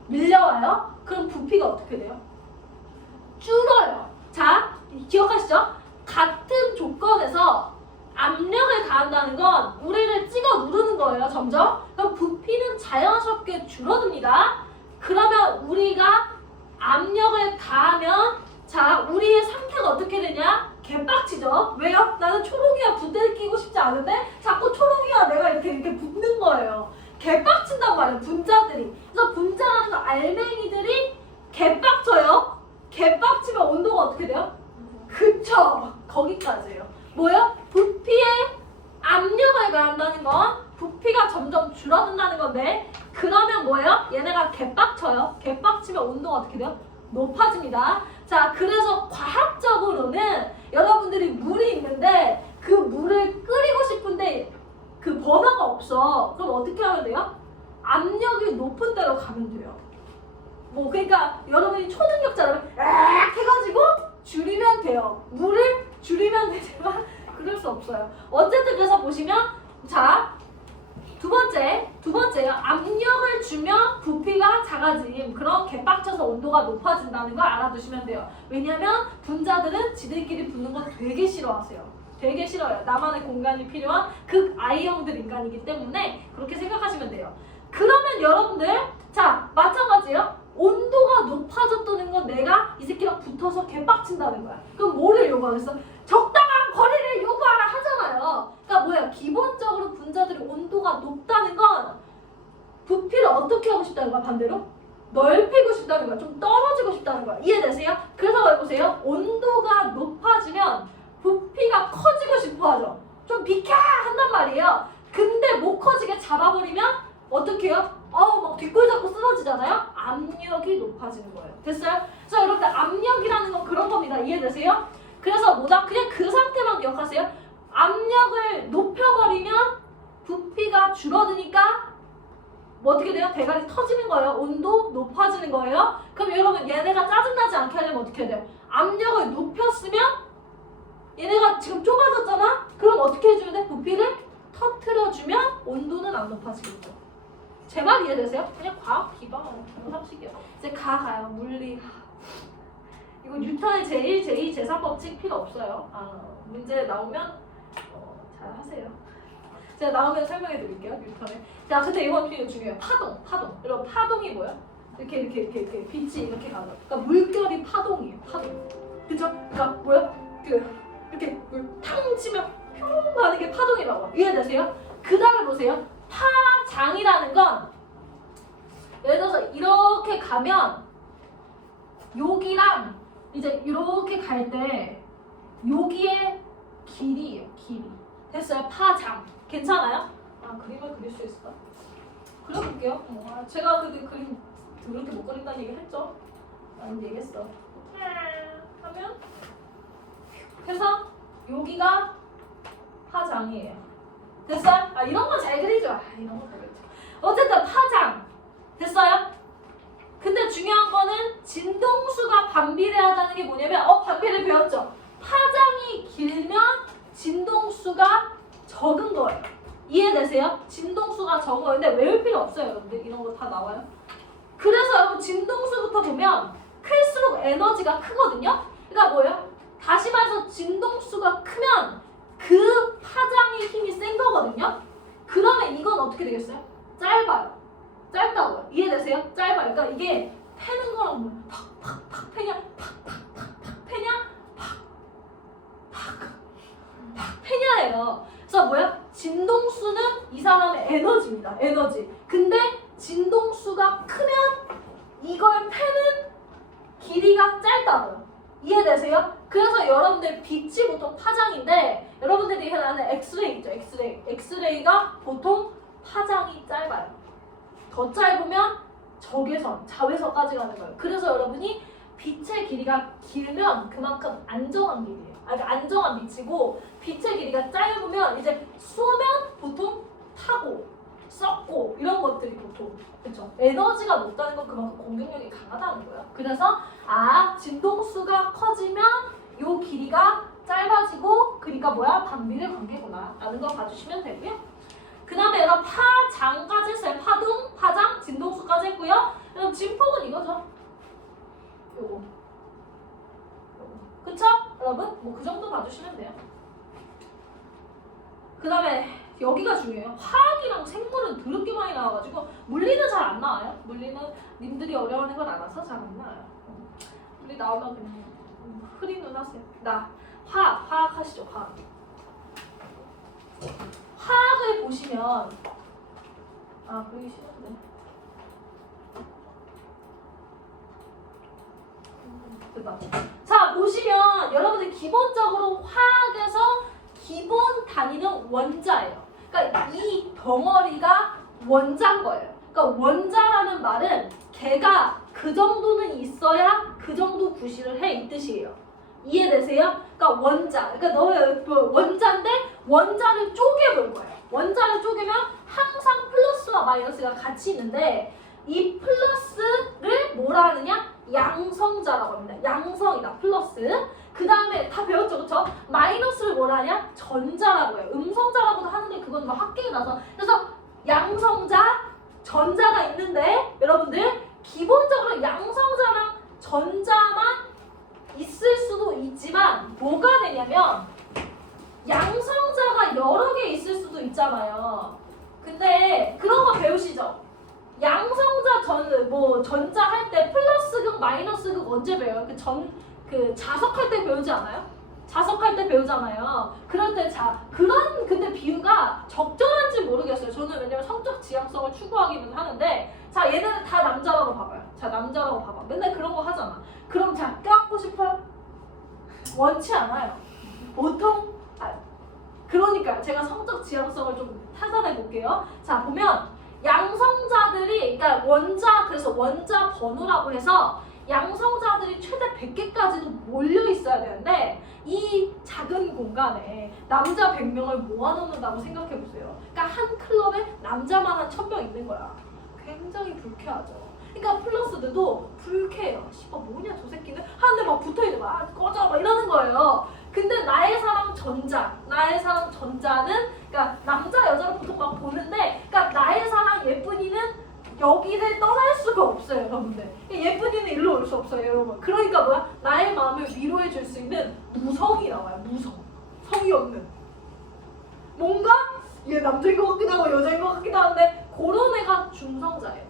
밀려와요? 그럼 부피가 어떻게 돼요? 줄어요. 자 기억하시죠? 같은 조건에서 압력을 가한다는 건 우리를 찍어 누르는 거예요. 점점. 그럼 부피는 자연스럽게 줄어듭니다. 그러면 우리가 압력을 가하면 자 우리의 상태가 어떻게 되냐? 개빡치죠. 왜요? 나는 초록이와 부대끼고 싶지 않은데 자꾸 초록이와 내가 이렇게 붙는 거예요. 개빡친단 말이에요. 분자들이. 그래서 분자라는 거 알맹이들이 개빡쳐요. 개빡치면 온도가 어떻게 돼요? 그쵸. 거기까지예요. 뭐예요? 부피에 압력을 가한다는 건 부피가 점점 줄어든다는 건데 그러면 뭐예요? 얘네가 개빡쳐요. 개빡치면 온도가 어떻게 돼요? 높아집니다. 자, 그래서 과학적으로는 여러분들이 물이 있는데 그 물을 끓이고 싶은데 그 버너가 없어. 그럼 어떻게 하면 돼요? 압력이 높은 데로 가면 돼요. 뭐 그러니까 여러분이 초능력자라면 악 해가지고 줄이면 돼요. 물을 줄이면 되지만 그럴 수 없어요. 어쨌든 그래서 보시면 자 두 번째요. 압력을 주면 부피가 작아짐. 그럼 개빡쳐서 온도가 높아진다는 걸 알아두시면 돼요. 왜냐면 분자들은 지들끼리 붙는 거 되게 싫어하세요. 되게 싫어요. 나만의 공간이 필요한 극아이형들 인간이기 때문에 그렇게 생각하시면 돼요. 그러면 여러분들 자 마찬가지예요. 온도가 높아졌다는 건 내가 이 새끼랑 붙어서 개빡친다는 거야. 그럼 뭐를 요구하겠어? 적당한 거리를 요구하라 하잖아요. 그러니까 뭐야? 기본적으로 분자들이 온도가 높다는 건 부피를 어떻게 하고 싶다는 거야? 반대로? 넓히고 싶다는 거야. 좀 떨어지고 싶다는 거야. 이해되세요? 그래서 해보세요. 온도가 높아지면 부피가 커지고 싶어 하죠. 좀 비켜! 한단 말이에요. 근데 못 커지게 잡아버리면 어떻게 해요? 막 뒷골 잡고 쓰러지잖아요? 압력이 높아지는 거예요. 됐어요? 그래서 여러분들 압력이라는 건 그런 겁니다. 이해되세요? 그래서 뭐다? 그냥 그 상태만 기억하세요. 압력을 높여버리면 부피가 줄어드니까 뭐 어떻게 돼요? 대가리 터지는 거예요. 온도 높아지는 거예요. 그럼 여러분 얘네가 짜증나지 않게 하려면 어떻게 해야 돼요? 압력을 높였으면 얘네가 지금 좁아졌잖아? 그럼 어떻게 해주면 돼? 부피를 터트려주면 온도는 안 높아지겠죠. 제 말 이해되세요? 그냥 과학 기반 상식이에요. 이제 가요. 물리. 이거 뉴턴의 제1, 제2, 제3 법칙 필요 없어요. 문제 나오면 잘 하세요. 제가 나오면 설명해 드릴게요. 뉴턴의. 자, 근데 이건 필요 중요해요. 파동. 여러분 파동이 뭐야? 이렇게 빛이 이렇게 가죠. 그러니까 물결이 파동이에요. 파동. 그죠? 그러니까 뭐야? 이렇게 물 탕 치면 뿅 가는 게 파동이라고. 이해되세요? 그 다음에 보세요. 파장이라는 건 예를 들어서 이렇게 가면 여기랑 이제 이렇게 갈 때 여기에 길이에요. 길이. 됐어요? 파장. 괜찮아요? 그림을 그릴 수 있을까? 그려볼게요. 제가 그림 그렇게 못 그린다는 얘기 했죠? 나는 얘기했어. 하면 그래서 여기가 파장이에요. 됐어요? 이런 거 잘 그리죠? 이런 거 잘 그리죠. 어쨌든 파장. 됐어요? 근데 중요한 거는 진동수가 반비례하다는 게 뭐냐면 반비례 배웠죠? 파장이 길면 진동수가 적은 거예요. 이해되세요? 진동수가 적은 거예요. 근데 외울 필요 없어요, 여러분들. 이런 거 다 나와요. 그래서 여러분 진동수부터 보면 클수록 에너지가 크거든요. 그러니까 뭐예요? 다시 말해서 진동수가 크면 그 파장의 힘이 센 거거든요. 그러면 이건 어떻게 되겠어요? 짧아요. 짧다고요. 이해되세요? 짧아요. 그러니까 이게 패는 거랑 뭐 팍팍팍 패냐, 팍팍팍팍 패냐, 팍팍팍 패냐예요. 그래서 뭐야? 진동수는 이 사람의 에너지입니다. 에너지. 근데 진동수가 크면 이걸 패는 길이가 짧다고요. 이해되세요? 그래서 여러분들 빛이 보통 파장인데 여러분들이 아는 엑스레이 있죠? 엑스레이. 엑스레이가 보통 파장이 짧아요. 더 짧으면 적외선, 자외선까지 가는 거예요. 그래서 여러분이 빛의 길이가 길면 그만큼 안정한 길이에요. 그러니까 안정한 빛이고 빛의 길이가 짧으면 이제 쏘면 보통 타고 썩고 이런 것들이 보통 그렇죠. 에너지가 높다는 건 그만큼 공격력이 강하다는 거예요. 그래서 진동수가 커지면 요 길이가 짧아지고 그러니까 뭐야? 반비례 관계구나 라는 거 봐주시면 되고요. 그 다음에 여러분 파장까지 했어요. 파동, 파장, 진동수까지 했고요. 그럼 진폭은 이거죠. 요거. 그쵸? 여러분? 뭐 그 정도 봐주시면 돼요. 그 다음에 여기가 중요해요. 화학이랑 생물은 더럽게 많이 나와가지고 물리는 잘 안 나와요. 물리는 님들이 어려워하는 걸 알아서 잘 안 나와요. 물리 나오면 그냥 흐리눈 하세요. 화학 하시죠. 화학을 보시면 보기 싫은데 됐다. 자 보시면 여러분들 기본적으로 화학에서 기본 단위는 원자예요. 그러니까 이 덩어리가 원자인 거예요. 그러니까 원자라는 말은 걔가 그 정도는 있어야 그 정도 구실을 해 이 뜻이에요. 이해되세요? 그러니까 원자. 그러니까 너의 원자인데 원자를 쪼개볼 거예요. 원자를 쪼개면 항상 플러스와 마이너스가 같이 있는데 이 플러스를 뭐라 하느냐? 양성자라고 합니다. 양성이다. 플러스. 그 다음에 다 배웠죠, 그쵸? 마이너스를 뭐라 하냐? 전자라고 해요. 음성자라고도 하는데 그건 뭐 학계에 나서. 그래서 양성자, 전자가 있는데 여러분들 기본적으로 양성자랑 전자만 있을 수도 있지만 뭐가 되냐면 양성자가 여러 개 있을 수도 있잖아요. 근데 그런 거 배우시죠? 양성자 전자 할 때 플러스극 마이너스극 언제 배워요? 그 자석할 때 배우지 않아요? 자석할 때 배우잖아요. 그럴 때 그런 근데 비유가 적절한지 모르겠어요. 저는 왜냐면 성적 지향성을 추구하기는 하는데 얘네는 다 남자라고 봐봐요. 남자라고 봐봐. 맨날 그런 거 하잖아. 그럼 껴안고 싶어요? 원치 않아요. 보통 그러니까 제가 성적 지향성을 좀 타산해 볼게요. 보면 양성자들이 그러니까 그래서 원자 번호라고 해서 양성자들이 최대 100개까지도 몰려 있어야 되는데 이 작은 공간에 남자 100명을 모아놓는다고 생각해 보세요. 그러니까 한 클럽에 남자만 한 1000명 있는 거야. 굉장히 불쾌하죠. 그러니까 플러스들도 불쾌해요. 뭐냐 저 새끼는 하는데 막 붙어있는 거야. 꺼져 막 이러는 거예요. 근데 나의 사랑 전자는 그러니까 남자 여자를 보통 막 보는데 그러니까 나의 사랑 예쁜이는 여기를 떠날 수가 없어요, 여러분들. 예쁜이는 일로 올 수 없어요, 여러분. 그러니까 뭐야? 나의 마음을 위로해 줄 수 있는 무성이 나와요, 무성. 성이 없는. 뭔가 얘 남자인 것 같기도 하고 여자인 것 같기도 한데 그런 애가 중성자예요.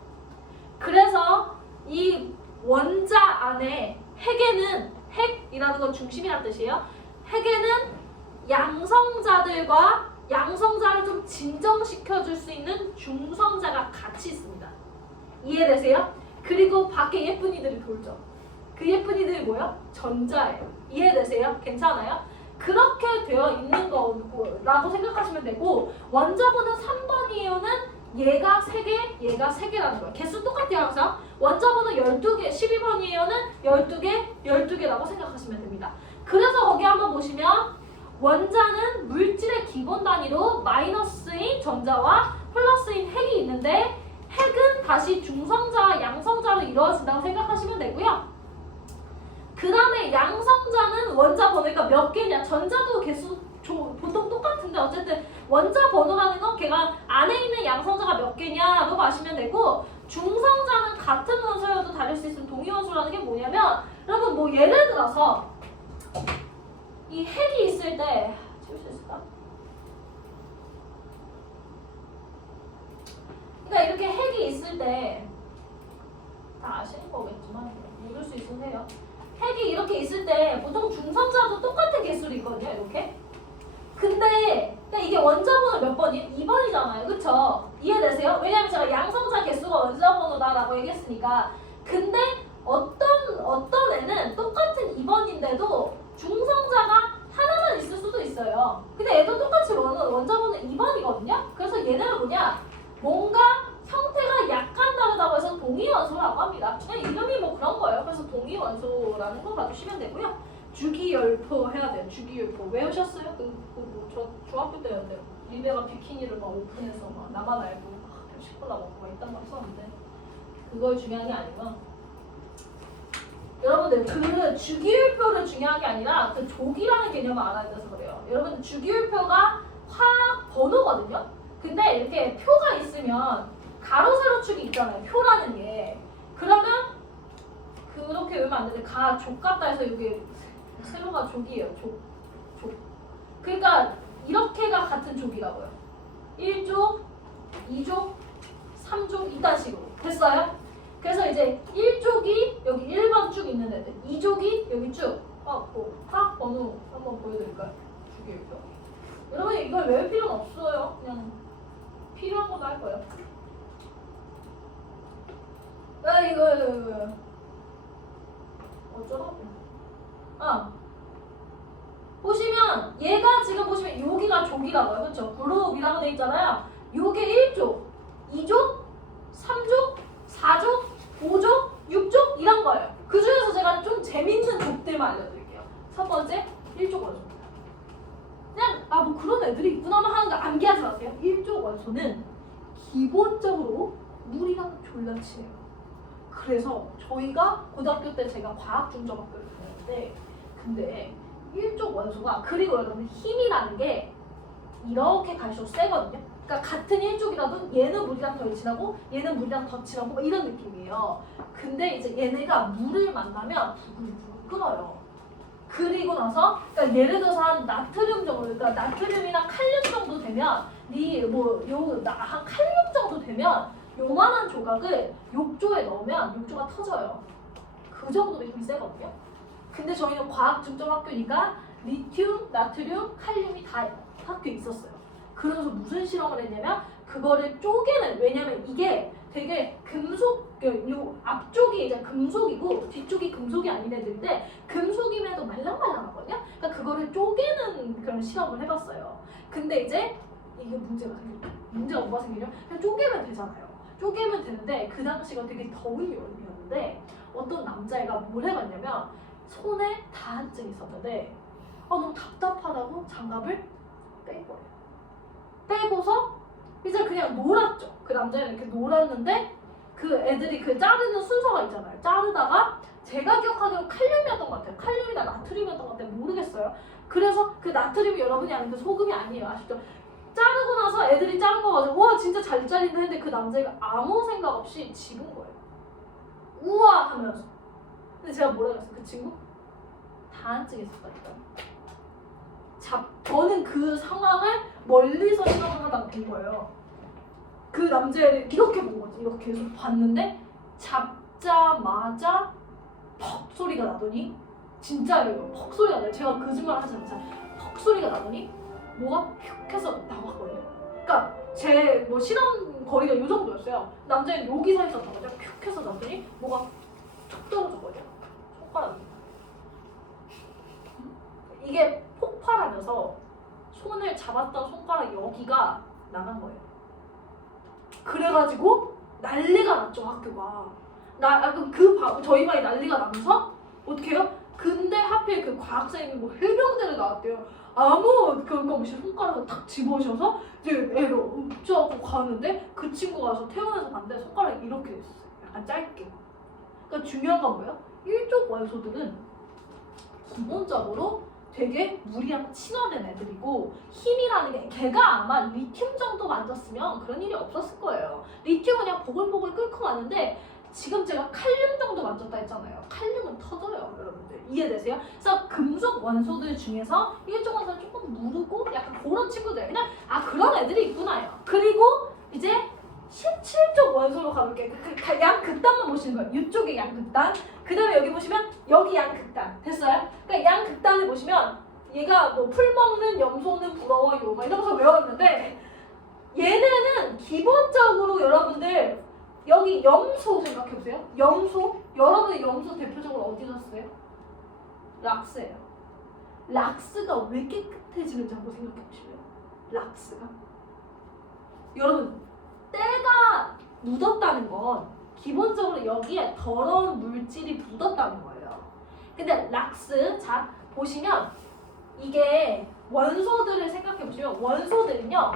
그래서 이 원자 안에 핵이라는 건 중심이란 뜻이에요. 핵에는 양성자를 좀 진정시켜줄 수 있는 중성자가 같이 있습니다. 이해되세요? 그리고 밖에 예쁜이들이 돌죠. 그 예쁜이들이 뭐예요? 전자예요. 이해되세요? 괜찮아요? 그렇게 되어 있는 거라고 생각하시면 되고 원자번호 3번이에요는 얘가 3개, 얘가 3개라는 거예요. 개수 똑같아요, 항상. 원자번호 12개, 12번이에요는 12개라고 생각하시면 됩니다. 그래서 거기 한번 보시면 원자는 물질의 기본 단위로 마이너스인 전자와 플러스인 핵이 있는데 핵은 다시 중성자와 양성자로 이루어진다고 생각하시면 되고요. 그 다음에 양성자는 원자 번호가 몇 개냐. 전자도 개수 보통 똑같은데 어쨌든 원자 번호라는 건 걔가 안에 있는 양성자가 몇 개냐로 아시면 되고, 중성자는 같은 원소여도 다를 수 있는 동위 원소라는 게 뭐냐면, 여러분 뭐 예를 들어서 이 핵이 있을 때 지울 수 있을까? 그러니까 이렇게 핵이 있을 때 다 아시는 거겠지만 모를 수 있으면 해요. 핵이 이렇게 있을 때 보통 중성자도 똑같은 개수로 있거든요. 이렇게. 근데 그러니까 이게 원자번호 몇 번이에요? 2번이잖아요. 그쵸? 이해되세요? 왜냐면 제가 양성자 개수가 원자번호다라고 얘기했으니까. 근데 어떤 애는 똑같은 2번인데도 중성자가 하나만 있을 수도 있어요. 근데 애도 똑같이 원자번호 2번이거든요. 그래서 얘네는 뭐냐? 뭔가 형태가 약간 다르다고 해서 동위원소라고 합니다. 그냥 이름이 뭐 그런 거예요. 그래서 동위원소라는 거 봐주시면 되고요. 주기율표 해야 돼요. 주기율표 외우셨어요? 저 중학교 때였는데 리베가 비키니를 막 오픈해서 막 나만 알고 시콜라 먹고 막 이딴 거 썼는데 그걸 중요한 게 아니고, 여러분들 그 주기율표를 중요한 게 아니라 그 족이라는 개념을 알아야 돼서 그래요. 여러분 주기율표가 화학 번호거든요. 근데 이렇게 표가 있으면 가로 세로 축이 있잖아요. 표라는 게. 그러면 그렇게 외우면 안 되는데 족 같다 해서 이게 세로가 족이에요. 족. 그러니까 이렇게가 같은 족이라고요. 1족, 2족, 3족 이딴 식으로. 됐어요? 그래서 이제 1족이 여기 1번 쭉 있는 애들, 2족이 여기 쭉. 화학 번호 한번 보여드릴까요? 주기율표. 여러분 이걸 외울 필요는 없어요. 그냥 필요한 것도 할 거예요. 이거 어쩌라고? 보시면 얘가 지금 보시면 여기가 족이라고요. 그렇죠? 그룹이라고 돼 있잖아요. 요게 1족, 2족, 3족, 4족, 5족, 6족 이런 거예요. 그 중에서 제가 좀 재밌는 족들만 알려드릴게요. 첫 번째 1족 원소입니다. 그냥 뭐 그런 애들이 있구나만 하는 거 암기하지 마세요. 1족 원소는 기본적으로 물이랑 졸라 친해요. 그래서 저희가 고등학교 때 제가 과학 중점학교를 다녔는데, 근데 1족 원소가, 그리고 여러분 힘이라는 게 이렇게 갈수록 세거든요. 그러니까 같은 1족이라도 얘는 물이랑 덜 친하고 얘는 물이랑 더 친하고 뭐 이런 느낌이에요. 근데 이제 얘네가 물을 만나면 부글부글 끓어요. 그리고 나서 그러니까 예를 들어서 한 나트륨 정도, 그러니까 나트륨이나 칼륨 정도 되면 한 칼륨 정도 되면 요만한 조각을 욕조에 넣으면 욕조가 터져요. 그 정도로 힘이 세거든요. 근데 저희는 과학 중점 학교니까 리튬, 나트륨, 칼륨이 다 학교에 있었어요. 그러면서 무슨 실험을 했냐면 그거를 쪼개는, 왜냐면 이게 되게 금속, 요 앞쪽이 이제 금속이고 뒤쪽이 금속이 아닌 애들인데 금속임에도 말랑말랑하거든요. 그러니까 그거를 쪼개는 그런 실험을 해봤어요. 근데 이제 이게 문제가 뭐가 생기냐? 그냥 쪼개면 되잖아요. 쪼개면 되는데 그 당시가 되게 더운 여름이었는데 어떤 남자애가 뭘 해봤냐면 손에 다한증이 있었는데 너무 답답하다고 장갑을 뺀 거예요. 빼고서 이제 그냥 놀았죠. 그 남자애는 이렇게 놀았는데 그 애들이 그 자르는 순서가 있잖아요. 자르다가 제가 기억하기로 칼륨이었던 것 같아요. 칼륨이나 나트륨이었던 것 같아요. 모르겠어요. 그래서 그 나트륨이 여러분이 아는 그 소금이 아니에요. 아시죠? 자르고 나서 애들이 자른 거 가지고 와 진짜 잘 잘린다 했는데 그 남자애가 아무 생각 없이 집은 거예요. 우와 하면서. 근데 제가 뭐라고 했어요? 그 친구? 다한증이 있었다니까요. 저는 그 상황을 멀리서 실험을 하다가 본 거예요. 그 남자애를 이렇게 본 거지. 이렇게 계속 봤는데 잡자마자 퍽 소리가 나더니, 진짜예요. 퍽 소리가 나요. 제가 거짓말 하지 않아요. 퍽 소리가 나더니 뭐가 휙 해서 나왔거든요. 그러니까 제 실험 거리가 이 정도였어요. 남자애는 여기 서 있었던 거죠. 휙 해서 나더니 뭐가 툭 떨어졌거든요. 손가락이. 이게 폭발하면서 손을 잡았던 손가락 여기가 나간 거예요. 그래가지고 난리가 났죠, 학교가. 저희 반이 난리가 나면서 어떻게 해요? 근데 하필 그 과학생이 뭐 해병대를 나왔대요. 아무 그거 없이 손가락을 탁 집어셔서 이제 애를 уп자고 가는데 그 친구가 와서 태어나서 봤는데 손가락이 이렇게 됐어요. 약간 짧게. 그러니까 중요한 건 뭐예요? 일족 원소들은 기본적으로 되게 물이랑 친화된 애들이고 힘이라는 게 걔가 아마 리튬 정도 만졌으면 그런 일이 없었을 거예요. 리튬은 그냥 보글보글 끓고 가는데 지금 제가 칼륨 정도 만졌다 했잖아요. 칼륨은 터져요, 여러분들. 이해되세요? 그래서 금속 원소들 중에서 일종 원소는 조금 무르고 약간 그런 친구들. 그냥 그런 애들이 있구나요. 그리고 이제 17쪽 원소로 가볼게요. 양극단만 보시는 거예요. 이쪽에 양극단. 그 다음에 여기 보시면 여기 양극단. 됐어요? 그러니까 양극단을 보시면 얘가 뭐 풀 먹는 염소는 부러워요 막 이러면서 외웠는데 얘네는 기본적으로 여러분들 여기 염소 생각해보세요. 염소? 여러분의 염소 대표적으로 어디 갔어요? 락스예요. 락스가 왜 깨끗해지는지 한번 생각해보실래요? 락스가? 여러분 때가 묻었다는 건 기본적으로 여기에 더러운 물질이 묻었다는 거예요. 근데 락스, 자 보시면 이게 원소들을 생각해보시면 원소들은요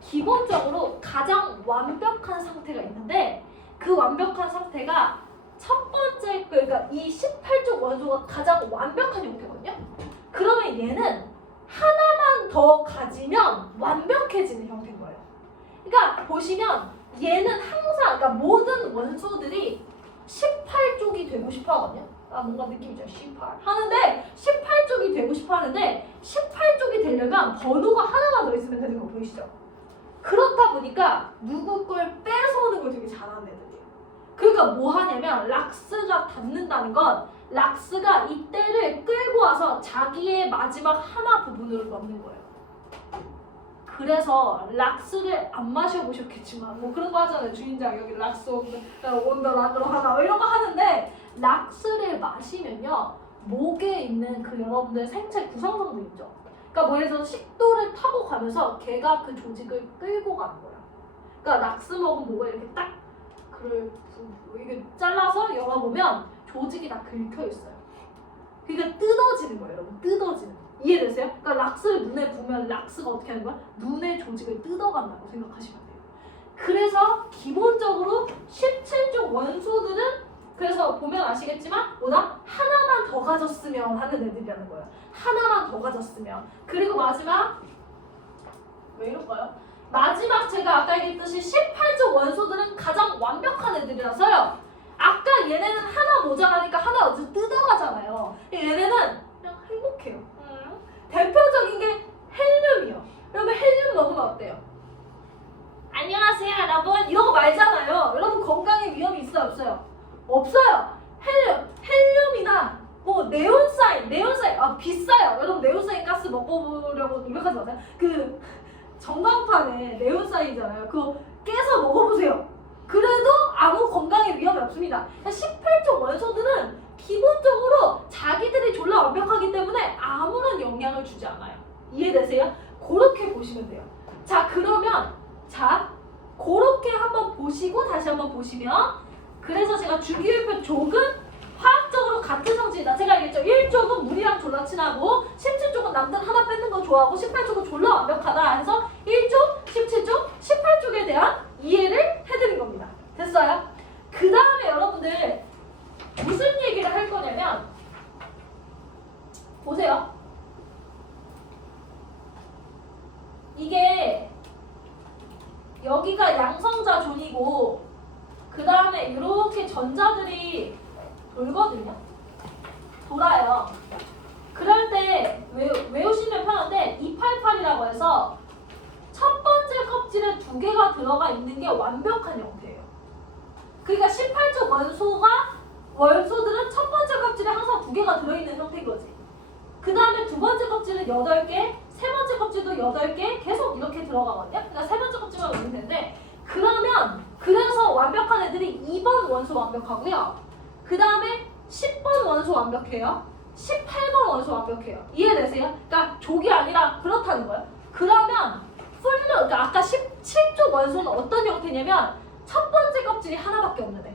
기본적으로 가장 완벽한 상태가 있는데 그 완벽한 상태가 첫 번째 그러니까 이 18쪽 원소가 가장 완벽한 형태거든요. 그러면 얘는 하나만 더 가지면 완벽해지는 형태인 거예요. 그러니까 보시면 얘는 항상 그러니까 모든 원소들이 18쪽이 되고 싶어 하거든요. 뭔가 느낌이죠. 18 하는데 18쪽이 되고 싶어 하는데 18쪽이 되려면 번호가 하나만 더 있으면 되는 거 보이시죠? 그렇다 보니까 누구 걸 뺏어오는 걸 되게 잘하는 애들이에요. 그러니까 뭐 하냐면 락스가 닿는다는 건 락스가 이 때를 끌고 와서 자기의 마지막 하나 부분으로 넣는 거예요. 그래서 락스를 안 마셔보셨겠지만 뭐 그런 거 하잖아요. 주인장 여기 락스 온더 락으로 하나 뭐 이런 거 하는데 락스를 마시면요 목에 있는 그 여러분들 생체 구성성도 있죠. 그러니까 뭐 예를 들어서 식도를 타고 가면서 걔가 그 조직을 끌고 가는 거야. 그러니까 락스 먹은 목을 이렇게 딱 그를 이게 잘라서 열어보면 조직이 다 긁혀 있어요. 그러니까 뜯어지는 거예요, 여러분. 뜯어지는. 이해되세요? 그러니까 락스를 눈에 보면 락스가 어떻게 하는 거야? 눈의 조직을 뜯어간다고 생각하시면 돼요. 그래서 기본적으로 17쪽 원소들은 그래서 보면 아시겠지만 뭐다? 하나만 더 가졌으면 하는 애들이라는 거예요. 하나만 더 가졌으면. 그리고 마지막 왜 이럴까요? 마지막 제가 아까 얘기했듯이 18쪽 원소들은 가장 완벽한 애들이라서요. 아까 얘네는 하나 모자라니까 하나 어디서 뜯어가잖아요. 얘네는 그냥 행복해요. 대표적인 게 헬륨이요. 여러분 헬륨 먹으면 어때요? 안녕하세요 여러분 이러고 말잖아요. 여러분 건강에 위험이 있어요 없어요? 없어요. 헬륨이나 뭐 네온사인 비싸요. 여러분 네온사인 가스 먹어보려고 노력하지 마세요. 그 전광판에 네온사인이잖아요. 그거 깨서 먹어보세요. 그래도 아무 건강에 위험이 없습니다. 18쪽 원소들은 기본적으로 자기들이 졸라 완벽하기 때문에 아무런 영향을 주지 않아요. 이해되세요? 그렇게 보시면 돼요. 자 그러면 그렇게 한번 보시고 다시 한번 보시면 그래서 제가 주기율표 족은 화학적으로 같은 성질이다. 제가 얘기했죠. 1쪽은 물이랑 졸라 친하고 17쪽은 남들 하나 뺏는 거 좋아하고 18쪽은 졸라 완벽하다. 해서 1쪽, 17쪽, 18쪽에 대한 이해를 해드린 겁니다. 됐어요? 그 다음에 여러분들 무슨 얘기를 할 거냐면 보세요. 이게 여기가 양성자 존이고 그 다음에 이렇게 전자들이 돌거든요. 돌아요. 그럴 때 외우시면 편한데 288이라고 해서 첫 번째 껍질에 2개가 들어가 있는 게 완벽한 형태예요. 그러니까 18쪽 원소들은 첫 번째 껍질에 항상 2개가 들어있는 형태인 거지. 그 다음에 두 번째 껍질은 8개, 세 번째 껍질도 8개 계속 이렇게 들어가거든요. 그러니까 세 번째 껍질만 넣으면 되는데 그래서 완벽한 애들이 2번 원소 완벽하고요. 그 다음에 10번 원소 완벽해요. 18번 원소 완벽해요. 이해되세요? 그러니까 족이 아니라 그렇다는 거예요. 그러면 그러니까 아까 17쪽 원소는 어떤 형태냐면 첫 번째 껍질이 하나밖에 없는 애,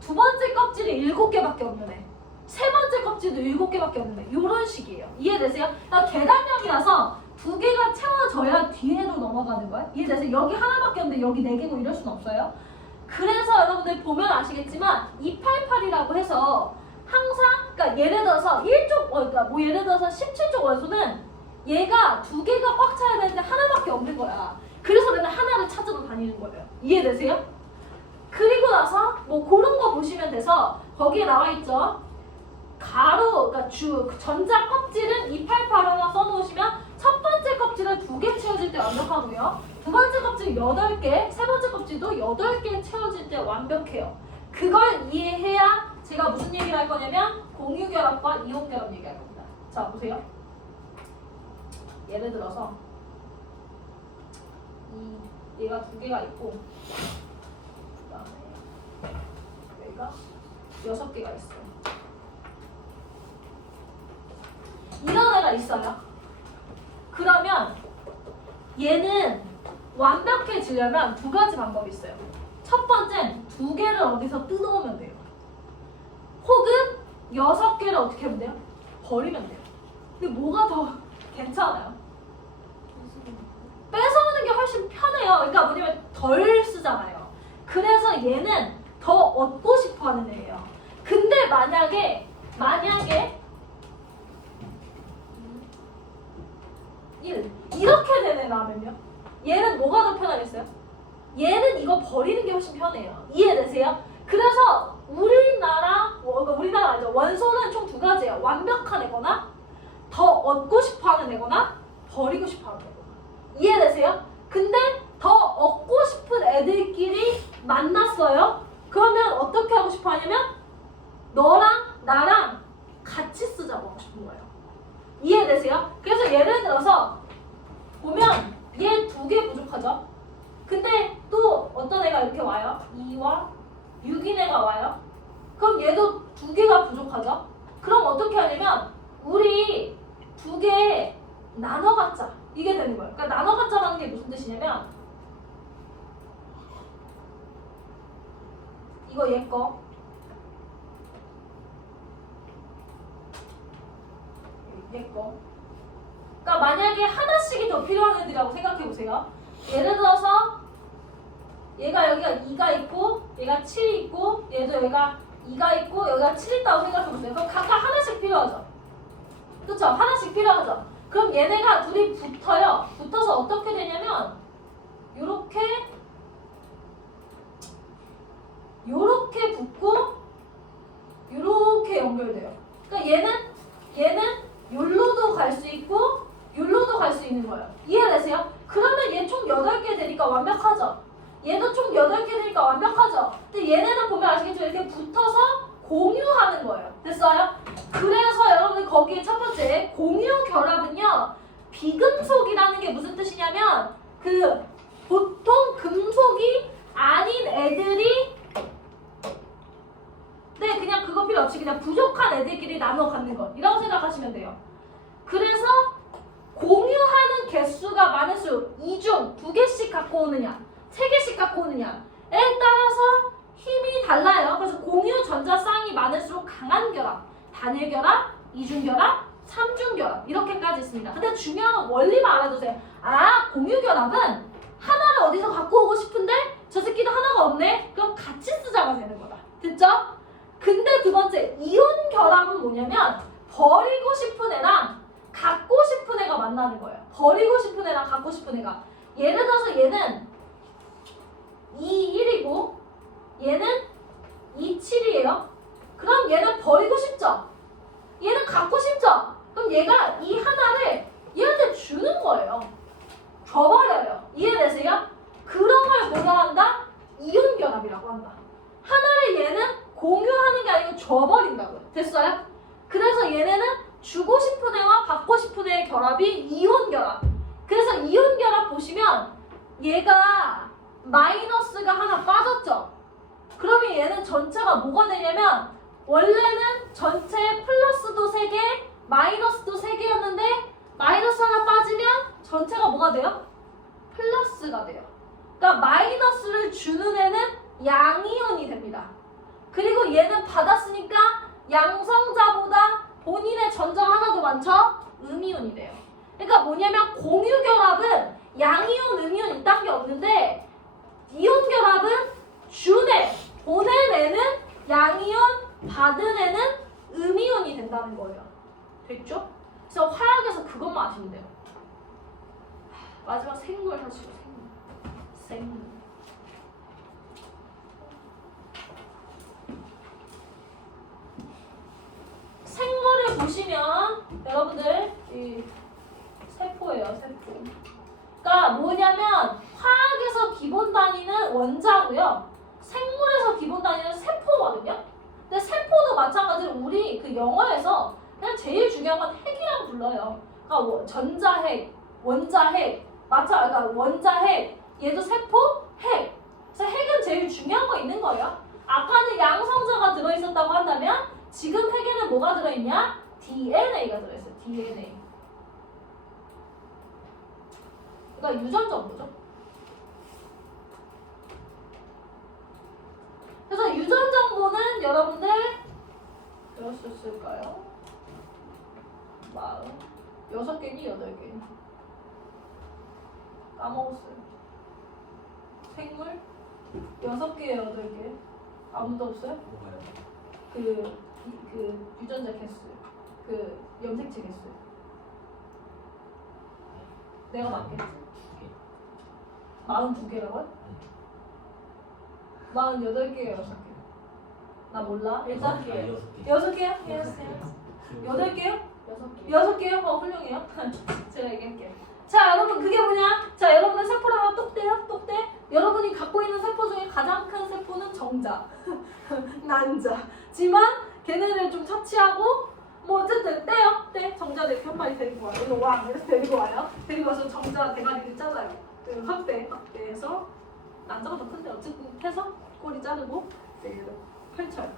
두 번째 껍질이 7개밖에 없는 애, 세 번째 껍질도 7개밖에 없는데 이런 식이에요. 이해되세요? 그러니까 계단형이라서 두 개가 채워져야 뒤에로 넘어가는 거야. 이해되세요? 여기 하나밖에 없는데 여기 4개고 이럴 순 없어요. 그래서 여러분들 보면 아시겠지만 288이라고 해서 항상 그러니까 예를 들어서 1쪽 그러니까 뭐 예를 들어서 17쪽 원소는 얘가 2개가 꽉 차야 되는데 하나밖에 없는 거야. 그래서 맨날 하나를 찾으러 다니는 거예요. 이해되세요? 그리고 나서 뭐 그런 거 보시면 돼서 거기에 나와 있죠. 가로 그러니까 전자 껍질은 288 하나 써놓으시면 첫 번째 껍질은 2개 채워질 때 완벽하고요. 두 번째 껍질 8개, 세 번째 껍질도 8개 채워질 때 완벽해요. 그걸 이해해야 제가 무슨 얘기를 할 거냐면 공유결합과 이온결합 얘기할 겁니다. 자 보세요. 예를 들어서 얘가 2개가 있고 그 다음에 얘가 6개가 있어요. 이런 애가 있어요. 그러면 얘는 완벽해지려면 2가지 방법이 있어요. 첫 번째는 2개를 어디서 뜯어오면 돼요. 혹은 6개를 어떻게 하면 돼요? 버리면 돼요. 근데 뭐가 더 괜찮아요? 뺏어오는 게 훨씬 편해요. 그러니까 뭐냐면 덜 쓰잖아요. 그래서 얘는 더 얻고 싶어 하는 애예요. 근데 만약에 이렇게 된 애라면요? 얘는 뭐가 더 편하겠어요? 얘는 이거 버리는 게 훨씬 편해요. 이해되세요? 그래서 우리나라 아니죠. 원소는 총 2가지예요. 완벽한 애거나 더 얻고 싶어하는 애거나 버리고 싶어하는 애거나. 이해되세요? 근데 더 얻고 싶은 애들끼리 만났어요. 그러면 어떻게 하고 싶어 하냐면 너랑 나랑 같이 쓰자고 하고 싶은 거예요. 이해되세요? 그래서 예를 들어서 보면 얘 2개 부족하죠? 근데 또 어떤 애가 이렇게 와요. 2와 6인 애가 와요. 그럼 얘도 2개가 부족하죠? 그럼 어떻게 하냐면 우리 2개 나눠 갖자. 이게 되는 거예요. 그러니까 나눠 갖자라는 게 무슨 뜻이냐면 이거 얘 거 얘 거. 그러니까 만약에 하나씩이 더 필요한 애들이라고 생각해 보세요. 예를 들어서 얘가 여기가 2가 있고 얘가 7이 있고 얘도 얘가 2가 있고 여기가 7 있다고 생각해 보세요. 그럼 각각 하나씩 필요하죠. 그렇죠? 하나씩 필요하죠. 그럼 얘네가 둘이 붙어요. 붙어서 어떻게 되냐면 요렇게 붙고 요렇게 연결돼요. 그러니까 얘는 요로도 갈 수 있고 요로도 갈 수 있는 거예요. 이해되세요? 그러면 얘 총 8개 되니까 완벽하죠. 얘도 총 8개 되니까 완벽하죠. 근데 얘네는 보면 아시겠지만 이렇게 붙어서 공유하는 거예요. 됐어요? 그래서 여러분들 거기에 첫 번째 공유 결합은요. 비금속이라는 게 무슨 뜻이냐면 그 보통 금속이 아닌 애들이 그냥 그거 필요 없이 그냥 부족한 애들끼리 나눠 갖는 것 이라고 생각하시면 돼요. 그래서 공유하는 개수가 많을수록 2중 2개씩 갖고 오느냐 3개씩 갖고 오느냐에 따라서 힘이 달라요. 그래서 공유 전자 쌍이 많을수록 강한 결합, 단일 결합, 이중 결합, 삼중 결합 이렇게까지 있습니다. 근데 중요한 건 원리만 알아두세요. 아 공유 결합은 하나를 어디서 갖고 오고 싶은데 저 새끼도 하나가 없네? 그럼 같이 쓰자가 되는 거다. 됐죠? 근데 두 번째 이온 결합은 뭐냐면 버리고 싶은 애랑 갖고 싶은 애가 만나는 거예요. 버리고 싶은 애랑 갖고 싶은 애가. 예를 들어서 얘는 2, 1이고 얘는 2, 7이에요. 그럼 얘는 버리고 싶죠? 얘는 갖고 싶죠? 그럼 얘가 이 하나를 얘한테 주는 거예요. 줘버려요. 이해되세요? 그런 걸 뭐라 한다? 이온 결합이라고 한다. 하나를 얘는 공유하는 게 아니고 줘버린다고요. 됐어요? 그래서 얘네는 주고 싶은 애와 받고 싶은 애의 결합이 이온 결합. 그래서 이온 결합 보시면 얘가 마이너스가 하나 빠졌죠? 그러면 얘는 전체가 뭐가 되냐면 원래는 전체 플러스도 3개, 마이너스도 3개였는데 마이너스 하나 빠지면 전체가 뭐가 돼요? 플러스가 돼요. 그러니까 마이너스를 주는 애는 양이온이 됩니다. 그리고 얘는 받았으니까 양성자보다 본인의 전자가 하나 더 많죠? 음이온이 돼요. 그러니까 뭐냐면 공유결합은 양이온, 음이온 이딴 게 없는데 이온 결합은 준 애, 보낸 애는 양이온, 받은 애는 음이온이 된다는 거예요. 됐죠? 그래서 화학에서 그것만 아시면 돼요. 마지막 생물 하시고 생물. 생물을 보시면 여러분들 이 세포예요, 세포. 그러니까 뭐냐면 화학에서 기본 단위는 원자고요. 생물에서 기본 단위는 세포거든요. 근데 세포도 마찬가지로 우리 그 영어에서 그냥 제일 중요한 건 핵이라고 불러요. 그러니까 전자핵, 원자핵, 그러니까 원자핵, 얘도 세포, 핵. 그래서 핵은 제일 중요한 거 있는 거예요. 아까는 양성자가 들어있었다고 한다면 지금 핵에는 뭐가 들어있냐? DNA가 들어있어요. DNA. 그러니까 유전 정보죠. 그래서 유전 정보는 여러분들 들었을까요? 6개니 8개니? 까먹었어요. 생물? 6개, 8개? 아무도 없어요? 뭐가요? 그 유전자 개수, 그 염색체 개수. 내가 맞겠지? 42개라고요? 48개예요, 6개. 나 몰라. 일단 6개요? Yes. 8개요? 6개요? 훌륭해요. 제가 얘기할게요. 자, 여러분 그게 뭐냐? 자, 여러분의 세포라면 똑대요? 똑대? 여러분이 갖고 있는 세포 중에 가장 큰 세포는 정자, 난자지만 걔네를 좀 차치하고 뭐 어쨌든 떼요. 떼. 정자를 이렇게 한 마리 데리고 와요. 이거 왕 이렇게 데리고 와요. 데리고 와서 정자 대가리를 잘라요. 확대해서 난자가 더 큰데 어쨌든 해서 꼬리 자르고 이렇게 펼쳐요.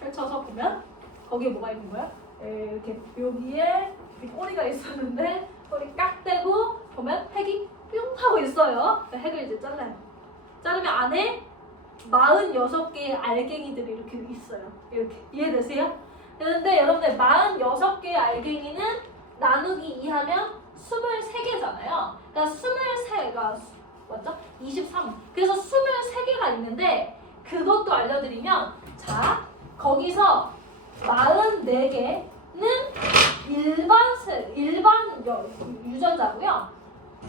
펼쳐서 보면 거기에 뭐가 있는 거야? 이렇게 여기에 꼬리가 있었는데 꼬리 깍 떼고 보면 핵이 뿅 하고 있어요. 핵을 이제 잘라요. 자르면 안에 46개의 알갱이들이 이렇게 있어요. 이렇게 이해되세요? 그런데 여러분들 46개의 알갱이는 나누기 2하면 23개잖아요. 그러니까 23가 맞죠? 23. 그래서 23개가 있는데 그것도 알려드리면 자 거기서 44개는 일반 유전자고요.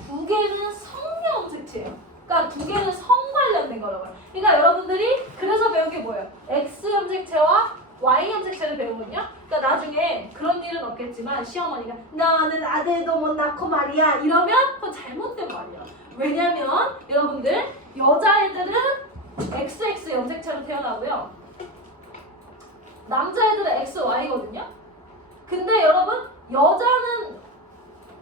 2개는 성염색체예요. 그러니까 2개는 성 관련된 거라고요. 그러니까 여러분들이 그래서 배운 게 뭐예요? X 염색체와 Y 염색체를 배우거든요. 그러니까 나중에 그런 일은 없겠지만 시어머니가 너는 아들도 못 낳고 말이야 이러면 그건 잘못된 말이야. 왜냐면 여러분들 여자애들은 XX 염색체로 태어나고요. 남자애들은 XY거든요. 근데 여러분 여자는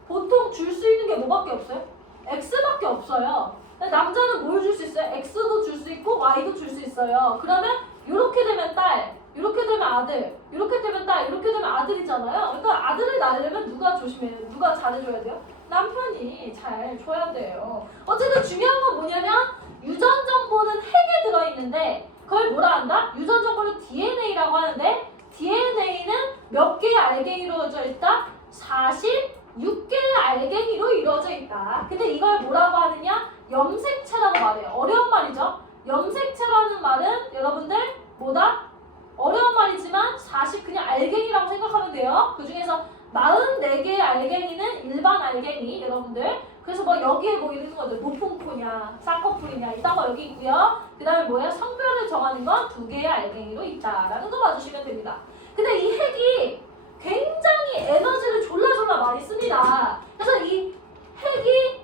보통 줄 수 있는 게 뭐밖에 없어요? X밖에 없어요. 남자는 뭘 줄 수 있어요? X도 줄 수 있고 Y도 줄 수 있어요. 그러면 이렇게 되면 딸, 이렇게 되면 아들, 이렇게 되면 딸, 이렇게 되면 아들이잖아요. 그러니까 아들을 낳으려면 누가 조심해야 돼요? 누가 잘해줘야 돼요? 남편이 잘 줘야 돼요. 어쨌든 중요한 건 뭐냐면 유전 정보는 핵에 들어있는데 그걸 뭐라 한다? 유전 정보를 DNA라고 하는데 DNA는 몇 개의 알갱이로 이루어져 있다? 46개의 알갱이로 이루어져 있다. 근데 이걸 뭐라고 하느냐? 염색체라고 말해요. 어려운 말이죠? 염색체라는 말은 여러분들 뭐다? 어려운 말이지만 40 그냥 알갱이라고 생각하면 돼요. 그 중에서 44개의 알갱이는 일반 알갱이 여러분들. 그래서 뭐 여기에 뭐 이런 것들 높은 코냐, 쌍꺼풀이냐 이딴 거 여기 있고요. 그 다음에 뭐예요? 성별을 정하는 건 2개의 알갱이로 있다라는 거 봐주시면 됩니다. 근데 이 핵이 굉장히 에너지를 졸라졸라 많이 씁니다. 그래서 이 핵이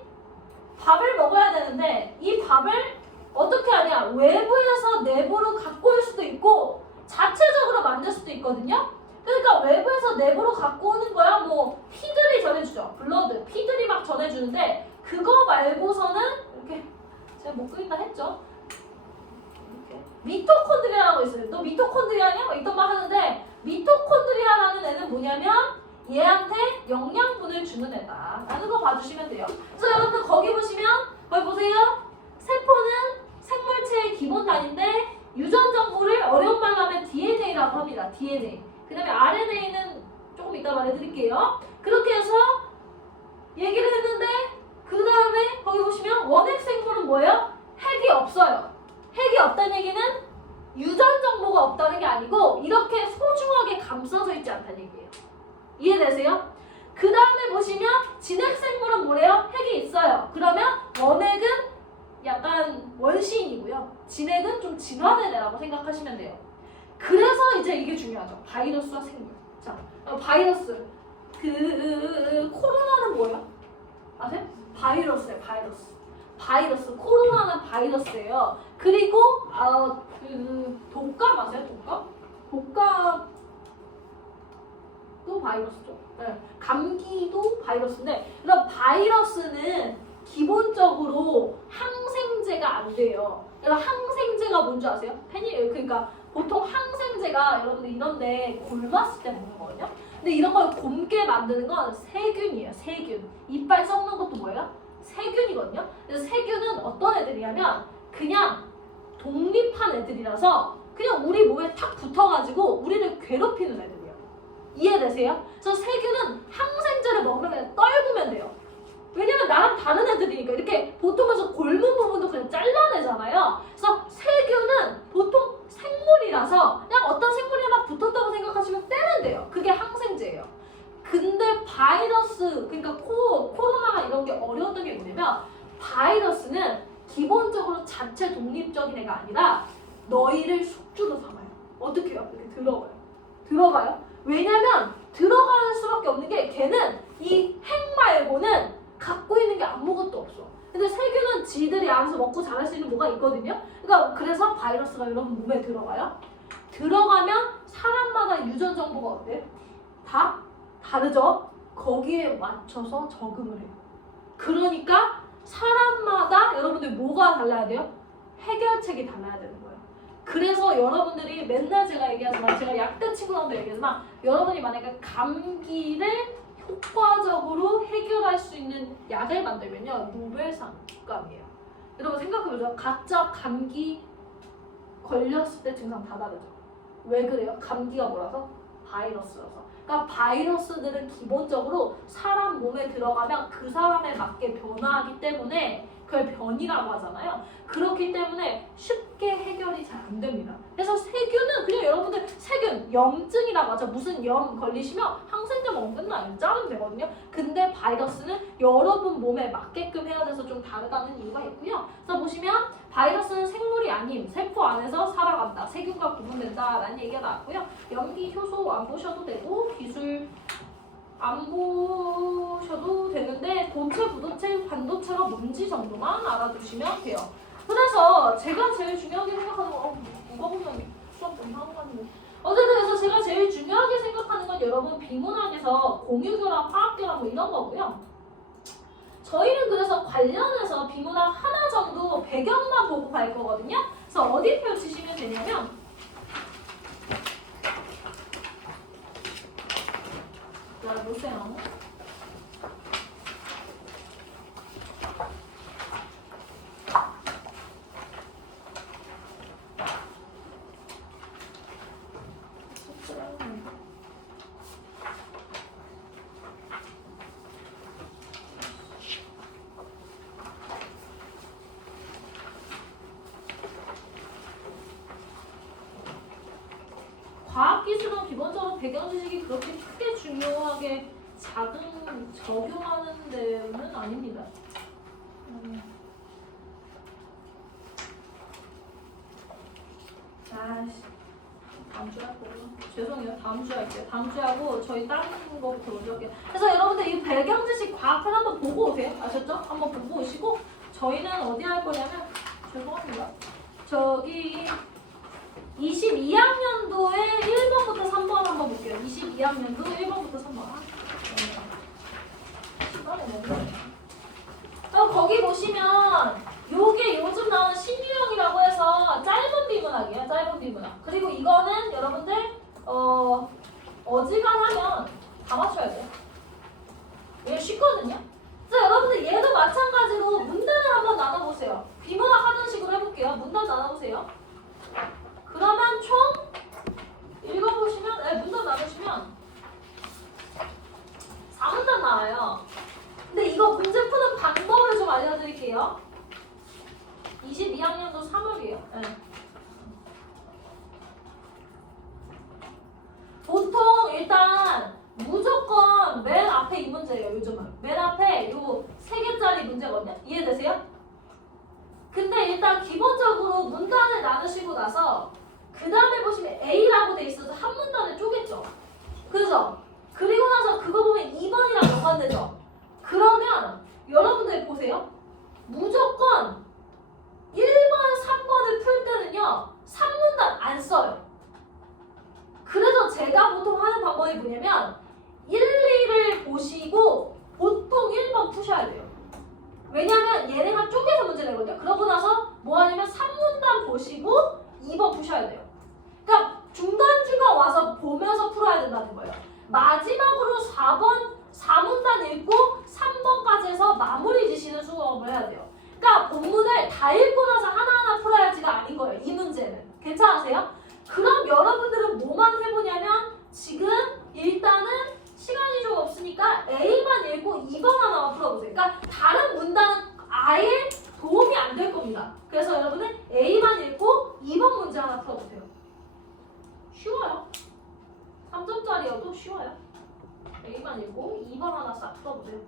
밥을 먹어야 되는데 이 밥을 어떻게 하냐? 외부에서 내부로 갖고 올 수도 있고 자체적으로 만들 수도 있거든요. 그러니까 외부에서 내부로 갖고 오는 거야 뭐 피들이 전해주죠. 블러드, 피들이 막 전해주는데 그거 말고서는 이렇게 제가 못 그린다 했죠. 이렇게 미토콘드리아라고 있어요. 너 미토콘드리아냐? 뭐 이런 말 하는데 미토콘드리아라는 애는 뭐냐면 얘한테 영양분을 주는 애다 라는 거 봐주시면 돼요. 그래서 여러분들 거기 보시면 거기 보세요. 세포는 생물체의 기본 단위인데 유전 정보를 어려운 말로 하면 DNA라고 합니다. DNA. 그 다음에 RNA는 조금 이따 말해드릴게요. 그렇게 해서 얘기를 했는데 그 다음에 거기 보시면 원핵 생물은 뭐예요? 핵이 없어요. 핵이 없다는 얘기는 유전 정보가 없다는 게 아니고 이렇게 소중하게 감싸져 있지 않다는 얘기예요. 이해되세요? 그 다음에 보시면 진핵 생물은 뭐래요? 핵이 있어요. 그러면 원핵은 약간 원시인이고요. 진핵은 좀 진화된 애라고 생각하시면 돼요. 그래서 이제 이게 중요하죠. 바이러스와 생물. 자, 바이러스. 코로나는 뭐예요? 아세요? 바이러스예요. 바이러스. 코로나는 바이러스예요. 그리고 독감 아세요? 독감도 바이러스죠. 네. 감기도 바이러스인데, 그럼 바이러스는 기본적으로 항생제가 안 돼요. 그래서 항생제가 뭔지 아세요? 그러니까 보통 항생제가 여러분들 이런데 굶었을 때 먹는 거거든요. 근데 이런 걸 곰게 만드는 건 세균이에요. 세균. 이빨 썩는 것도 뭐예요? 세균이거든요. 그래서 세균은 어떤 애들이냐면 그냥 독립한 애들이라서 그냥 우리 몸에 탁 붙어가지고 우리를 괴롭히는 애들이에요. 이해되세요? 그래서 세균은 항생제를 먹으면 그냥 떨구면 돼요. 왜냐면 나랑 다른 애들이니까 이렇게 보통에서 골문 부분도 그냥 잘라내잖아요. 그래서 세균은 보통 생물이라서 그냥 어떤 생물이 하나 붙었다고 생각하시면 떼면 돼요. 그게 항생제예요. 근데 바이러스, 그러니까 코로나나 이런 게 어려웠던 게 뭐냐면 바이러스는 기본적으로 자체 독립적인 애가 아니라 너희를 숙주로 삼아요. 어떻게 해요? 이렇게 들어가요. 왜냐면 들어갈 수밖에 없는 게 걔는 이 핵 말고는 갖고 있는 게 아무것도 없어. 근데 세균은 지들이 알아서 먹고 자랄 수 있는 뭐가 있거든요. 그러니까 그래서 바이러스가 여러분 몸에 들어가요. 들어가면 사람마다 유전 정보가 어때요? 다 다르죠? 거기에 맞춰서 적응을 해요. 그러니까 사람마다 여러분들 뭐가 달라야 돼요? 해결책이 달라야 되는 거예요. 그래서 여러분들이 맨날 제가 얘기하지만, 제가 약대 친구랑도 얘기하지만, 여러분이 만약에 감기를 효과적으로 해결할 수 있는 약을 만들면요, 노벨상감이에요. 여러분 생각해보죠. 각자 감기 걸렸을 때 증상 다 다르죠. 왜 그래요? 감기가 뭐라서? 바이러스라서. 그러니까 바이러스들은 기본적으로 사람 몸에 들어가면 그 사람에 맞게 변화하기 때문에 그걸 변이라고 하잖아요. 그렇기 때문에 쉽게 해결이 잘 안 됩니다. 그래서 세균은 그냥 여러분들 세균, 염증이라고 하죠. 무슨 염 걸리시면 항생제 먹으면 끝나요. 자르면 되거든요. 근데 바이러스는 여러분 몸에 맞게끔 해야 돼서 좀 다르다는 이유가 있고요. 그래서 보시면 바이러스는 생물이 아닌 세포 안에서 살아간다. 세균과 구분된다라는 얘기가 나왔고요. 염기, 효소 안 보셔도 되고 기술 안 보셔도 되는데 고체, 부도체, 반도체가 뭔지 정도만 알아두시면 돼요. 그래서 제가 제일 중요하게 생각하는 건 누가 보면 수업 좀 하고 가는데 어쨌든 그래서 제가 제일 중요하게 생각하는 건 여러분 비문학에서 공유교랑 화학교랑 뭐 이런 거고요. 저희는 그래서 관련해서 비문학 하나 정도 배경만 보고 갈 거거든요. 그래서 어디 펼치시면 되냐면 자, 보세요. 과학기술은 기본적으로 배경 지식이 그렇게 크게 중요하게 적용하는 데는 아닙니다. 아이씨, 다음 주에 할 거고. 죄송해요. 다음 주에 할게요. 다음 주에 하고 저희 다른 거부터 먼저 할게요. 그래서 여러분들 이 배경 지식 과학을 한번 보고 오세요. 아셨죠? 한번 보고 오시고 저희는 어디 할 거냐면 죄송합니다. 저기 22학년도에 1번부터 3번 한번 볼게요. 22학년도 1번부터 3번. 거기 보시면 요게 요즘 나오는 신유형이라고 해서 짧은 비문학이에요. 짧은 비문학. 그리고 이거는 여러분들 어지간하면 다 맞춰야 돼요. 이게 쉽거든요. 그래서 여러분들 얘도 마찬가지로 문단을 한번 나눠보세요. 비문학 하는 식으로 해볼게요. 문단 나눠보세요. 나와요. 근데 이거 문제 푸는 방법을 좀 알려드릴게요. 22학년도 3월이에요. 네. 보통 일단 무조건 맨 앞에 이 문제예요. 요즘은 맨 앞에 요 3개짜리 문제거든요. 이해되세요? 근데 일단 기본적으로 문단을 나누시고 나서 그 다음에 보시면 A라고 돼 있어서 한 문단을 쪼갰죠. 그죠? 그리고 나서 그거 보면 2번이랑 연관되죠. 그러면 여러분들 보세요. 무조건 1번, 3번을 풀 때는요 3문단 안 써요. 그래서 제가 보통 하는 방법이 뭐냐면 1, 2를 보시고 보통 1번 푸셔야 돼요. 왜냐면 얘네가 쪼개서 문제 내거든요. 그러고 나서 뭐 하냐면 3문단 보시고 2번 푸셔야 돼요. 그러니까 중간중간 와서 보면서 풀어야 된다는 거예요. 마지막으로 4문단 읽고 3번까지 해서 마무리 지시는 수업을 해야 돼요. 그러니까 본문을 다 읽고 나서 하나하나 풀어야지가 아닌 거예요. 이 문제는. 괜찮으세요? 그럼 여러분들은 뭐만 해보냐면 지금 일단은 시간이 좀 없으니까 A만 읽고 2번 하나만 풀어보세요. 그러니까 다른 문단은 아예 도움이 안 될 겁니다. 그래서 여러분은 A만 읽고 2번 문제 하나 풀어보세요. 쉬워요. 3점짜리여도 쉬워요. A만 읽고 2번 하나 싹 풀어보세요.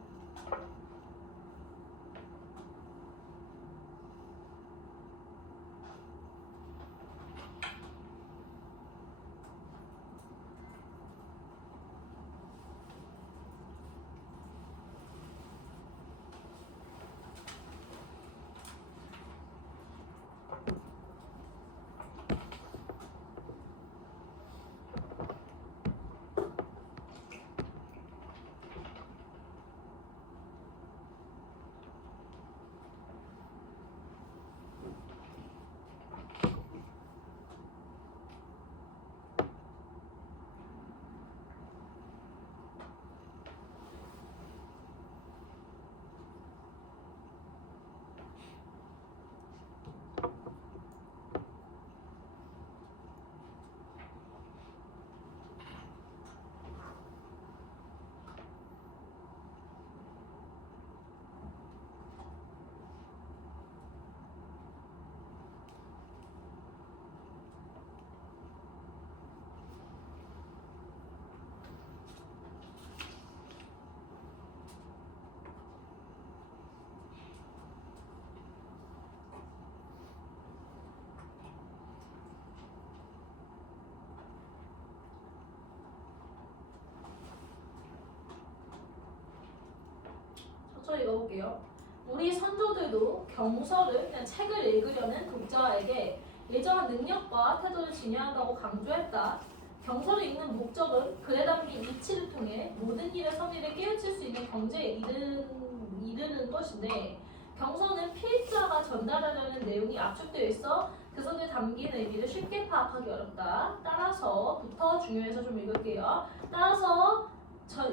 천천히 읽어볼게요. 우리 선조들도 경서를 그냥 책을 읽으려는 독자에게 일정한 능력과 태도를 지녀한다고 강조했다. 경서를 읽는 목적은 글에 담긴 이치를 통해 모든 일의 선의를 깨우칠 수 있는 경제에 이르는 것인데 경서는 필자가 전달하려는 내용이 압축되어 있어 그 속에 담긴 의미를 쉽게 파악하기 어렵다. 따라서부터 중요해서 좀 읽을게요. 따라서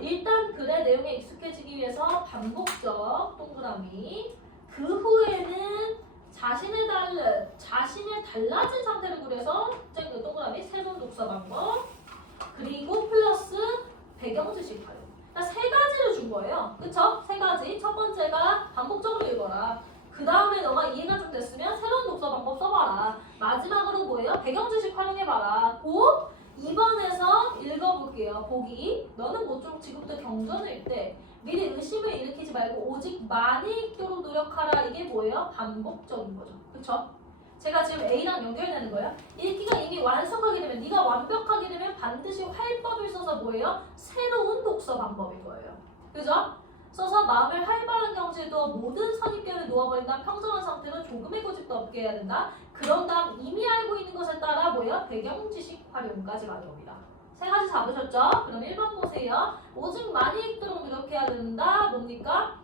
일단 글의 내용에 익숙해지기 위해서 반복적 동그라미 그 후에는 자신의 달라진 상태를 그려서 그 동그라미 새로운 독서 방법 그리고 플러스 배경 지식 활용. 그러니까 세 가지를 준 거예요. 그쵸? 세 가지. 첫 번째가 반복적으로 읽어라. 그 다음에 너가 이해가 좀 됐으면 새로운 독서 방법 써봐라. 마지막으로 뭐예요? 배경 지식 활용해봐라. 고 2번에서 읽어볼게요. 보기. 너는 모쪼록 지금부터 경전을 읽되 미리 의심을 일으키지 말고 오직 많이 읽도록 노력하라. 이게 뭐예요? 반복적인 거죠. 그쵸? 제가 지금 A랑 연결되는 거예요. 읽기가 이미 완성하게 되면 네가 완벽하게 되면 반드시 활법을 써서 뭐예요? 새로운 독서 방법인 거예요. 그죠? 써서 마음을 활발한 경지에 두어 모든 선입견을 놓아버린다. 평정한 상태로 조금의 고집도 없게 해야 된다. 그런 다음 이미 알고 있는 것에 따라 뭐예요? 배경 지식 활용까지 가는 겁니다. 세 가지 잡으셨죠? 그럼 1번 보세요. 오직 많이 읽도록 노력해야 된다. 뭡니까?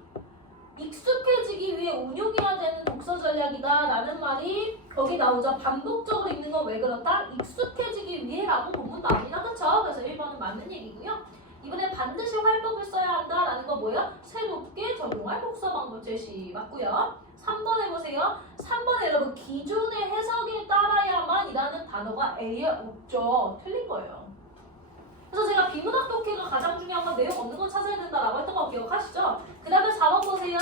익숙해지기 위해 운용해야 되는 독서 전략이다 라는 말이 거기 나오죠. 반복적으로 읽는 건 왜 그렇다? 익숙해지기 위해 라고 본문 나옵니다. 그쵸? 그래서 1번은 맞는 얘기고요. 이번엔 반드시 활법을 써야 한다 라는 거 뭐예요? 새롭게 적용할 독서 방법 제시 맞고요. 3번 해보세요. 3번에 여러분 기존의 해석에 따라야만 이라는 단어가 A에 없죠. 틀린 거예요. 그래서 제가 비문학 독해가 가장 중요한 건 내용 없는 건 찾아야 된다라고 했던 거 기억하시죠? 그 다음에 4번 보세요.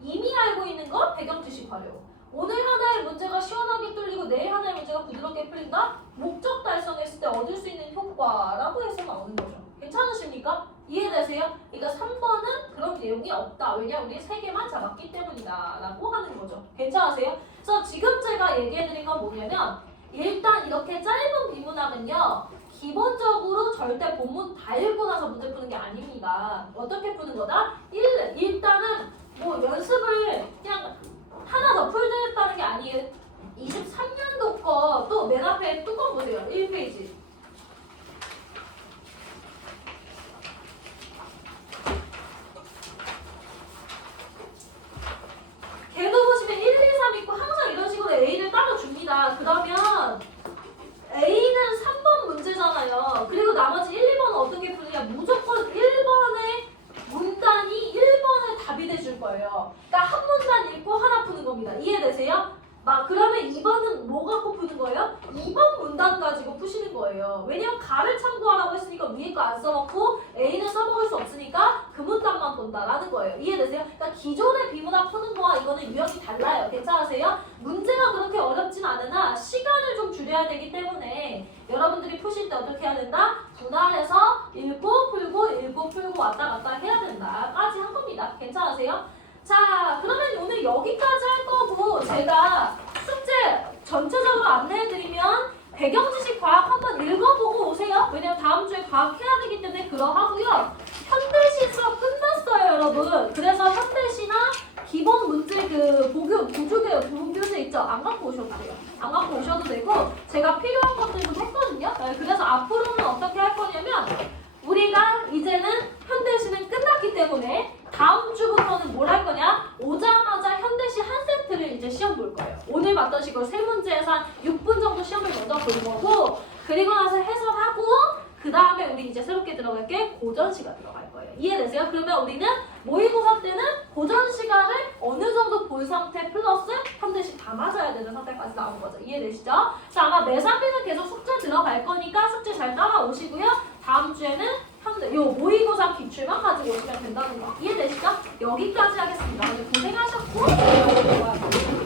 이미 알고 있는 거 배경 지식 활용. 오늘 하나의 문제가 시원하게 뚫리고 내일 하나의 문제가 부드럽게 풀린다? 목적 달성했을 때 얻을 수 있는 효과라고 해서 나오는 거죠. 괜찮으십니까? 이해되세요? 그러니까 3번은 그런 내용이 없다. 왜냐? 우리 3개만 잡았기 때문이다 라고 하는 거죠. 괜찮으세요? 그래서 지금 제가 얘기해드린 건 뭐냐면 일단 이렇게 짧은 비문학은요 기본적으로 절대 본문 다 읽고 나서 문제 푸는 게 아닙니다. 어떻게 푸는 거다? 일단은 뭐 연습을 그냥 하나 더 풀겠다는 게 아니에요. 23년도 거 또 맨 앞에 뚜껑 보세요. 1페이지. 걔도 보시면 1, 2, 3 있고 항상 이런 식으로 A를 따로 줍니다. 그러면 A는 3번 문제잖아요. 그리고 나머지 1, 2번은 어떤 게 푸느냐? 무조건 1번의 문단이 1번에 답이 돼줄 거예요. 그러니까 한 문단 읽고 하나 푸는 겁니다. 이해되세요? 그러면 2번은 뭐 갖고 푸는 거예요? 2번 문단 가지고 푸시는 거예요. 왜냐면 가를 참고하라고 했으니까 위에 거 안 써먹고 A는 써먹을 수 없으니까 그 문단만 본다라는 거예요. 이해되세요? 그러니까 기존의 비문학 푸는 거와 이거는 유형이 달라요. 괜찮으세요? 문제가 그렇게 어렵진 않으나 시간을 좀 줄여야 되기 때문에 여러분들이 푸실 때 어떻게 해야 된다? 분할해서 읽고 풀고 왔다 갔다 해야 된다 까지 한 겁니다. 괜찮으세요? 자, 그러면 오늘 여기까지 할 거고 제가 숙제 전체적으로 안내해드리면 배경지식 과학 한번 읽어보고 오세요. 왜냐면 다음 주에 과학 해야 되기 때문에 그러하고요. 현대시 수업 끝났어요, 여러분. 그래서 현대시나 기본 문제 보조개 있죠? 안 갖고 오셔도 돼요. 안 갖고 오셔도 되고 제가 필요한 것들도 했거든요. 네, 그래서 앞으로는 어떻게 할 거냐면 우리가 이제는 현대시는 끝났기 때문에 다음 주부터는 뭘 할 거냐? 오자마자 현대시 한 세트를 이제 시험 볼 거예요. 오늘 봤던 식으로 세 문제에서 한 6분 정도 시험을 먼저 볼 거고 그리고 나서 해설하고 그 다음에 우리 이제 새롭게 들어갈 게 고전시가 들어갈 거예요. 이해되세요? 그러면 우리는 모의고사 때는 고전 시간을 어느 정도 본 상태 플러스 현대시 다 맞아야 되는 상태까지 나온 거죠. 이해되시죠? 자, 아마 매3비는 계속 숙제 들어갈 거니까 숙제 잘 따라오시고요. 다음 주에는 요 모의고사 기출만 가지고 오시면 된다는 거. 이해되시죠? 여기까지 하겠습니다. 오늘 고생하셨고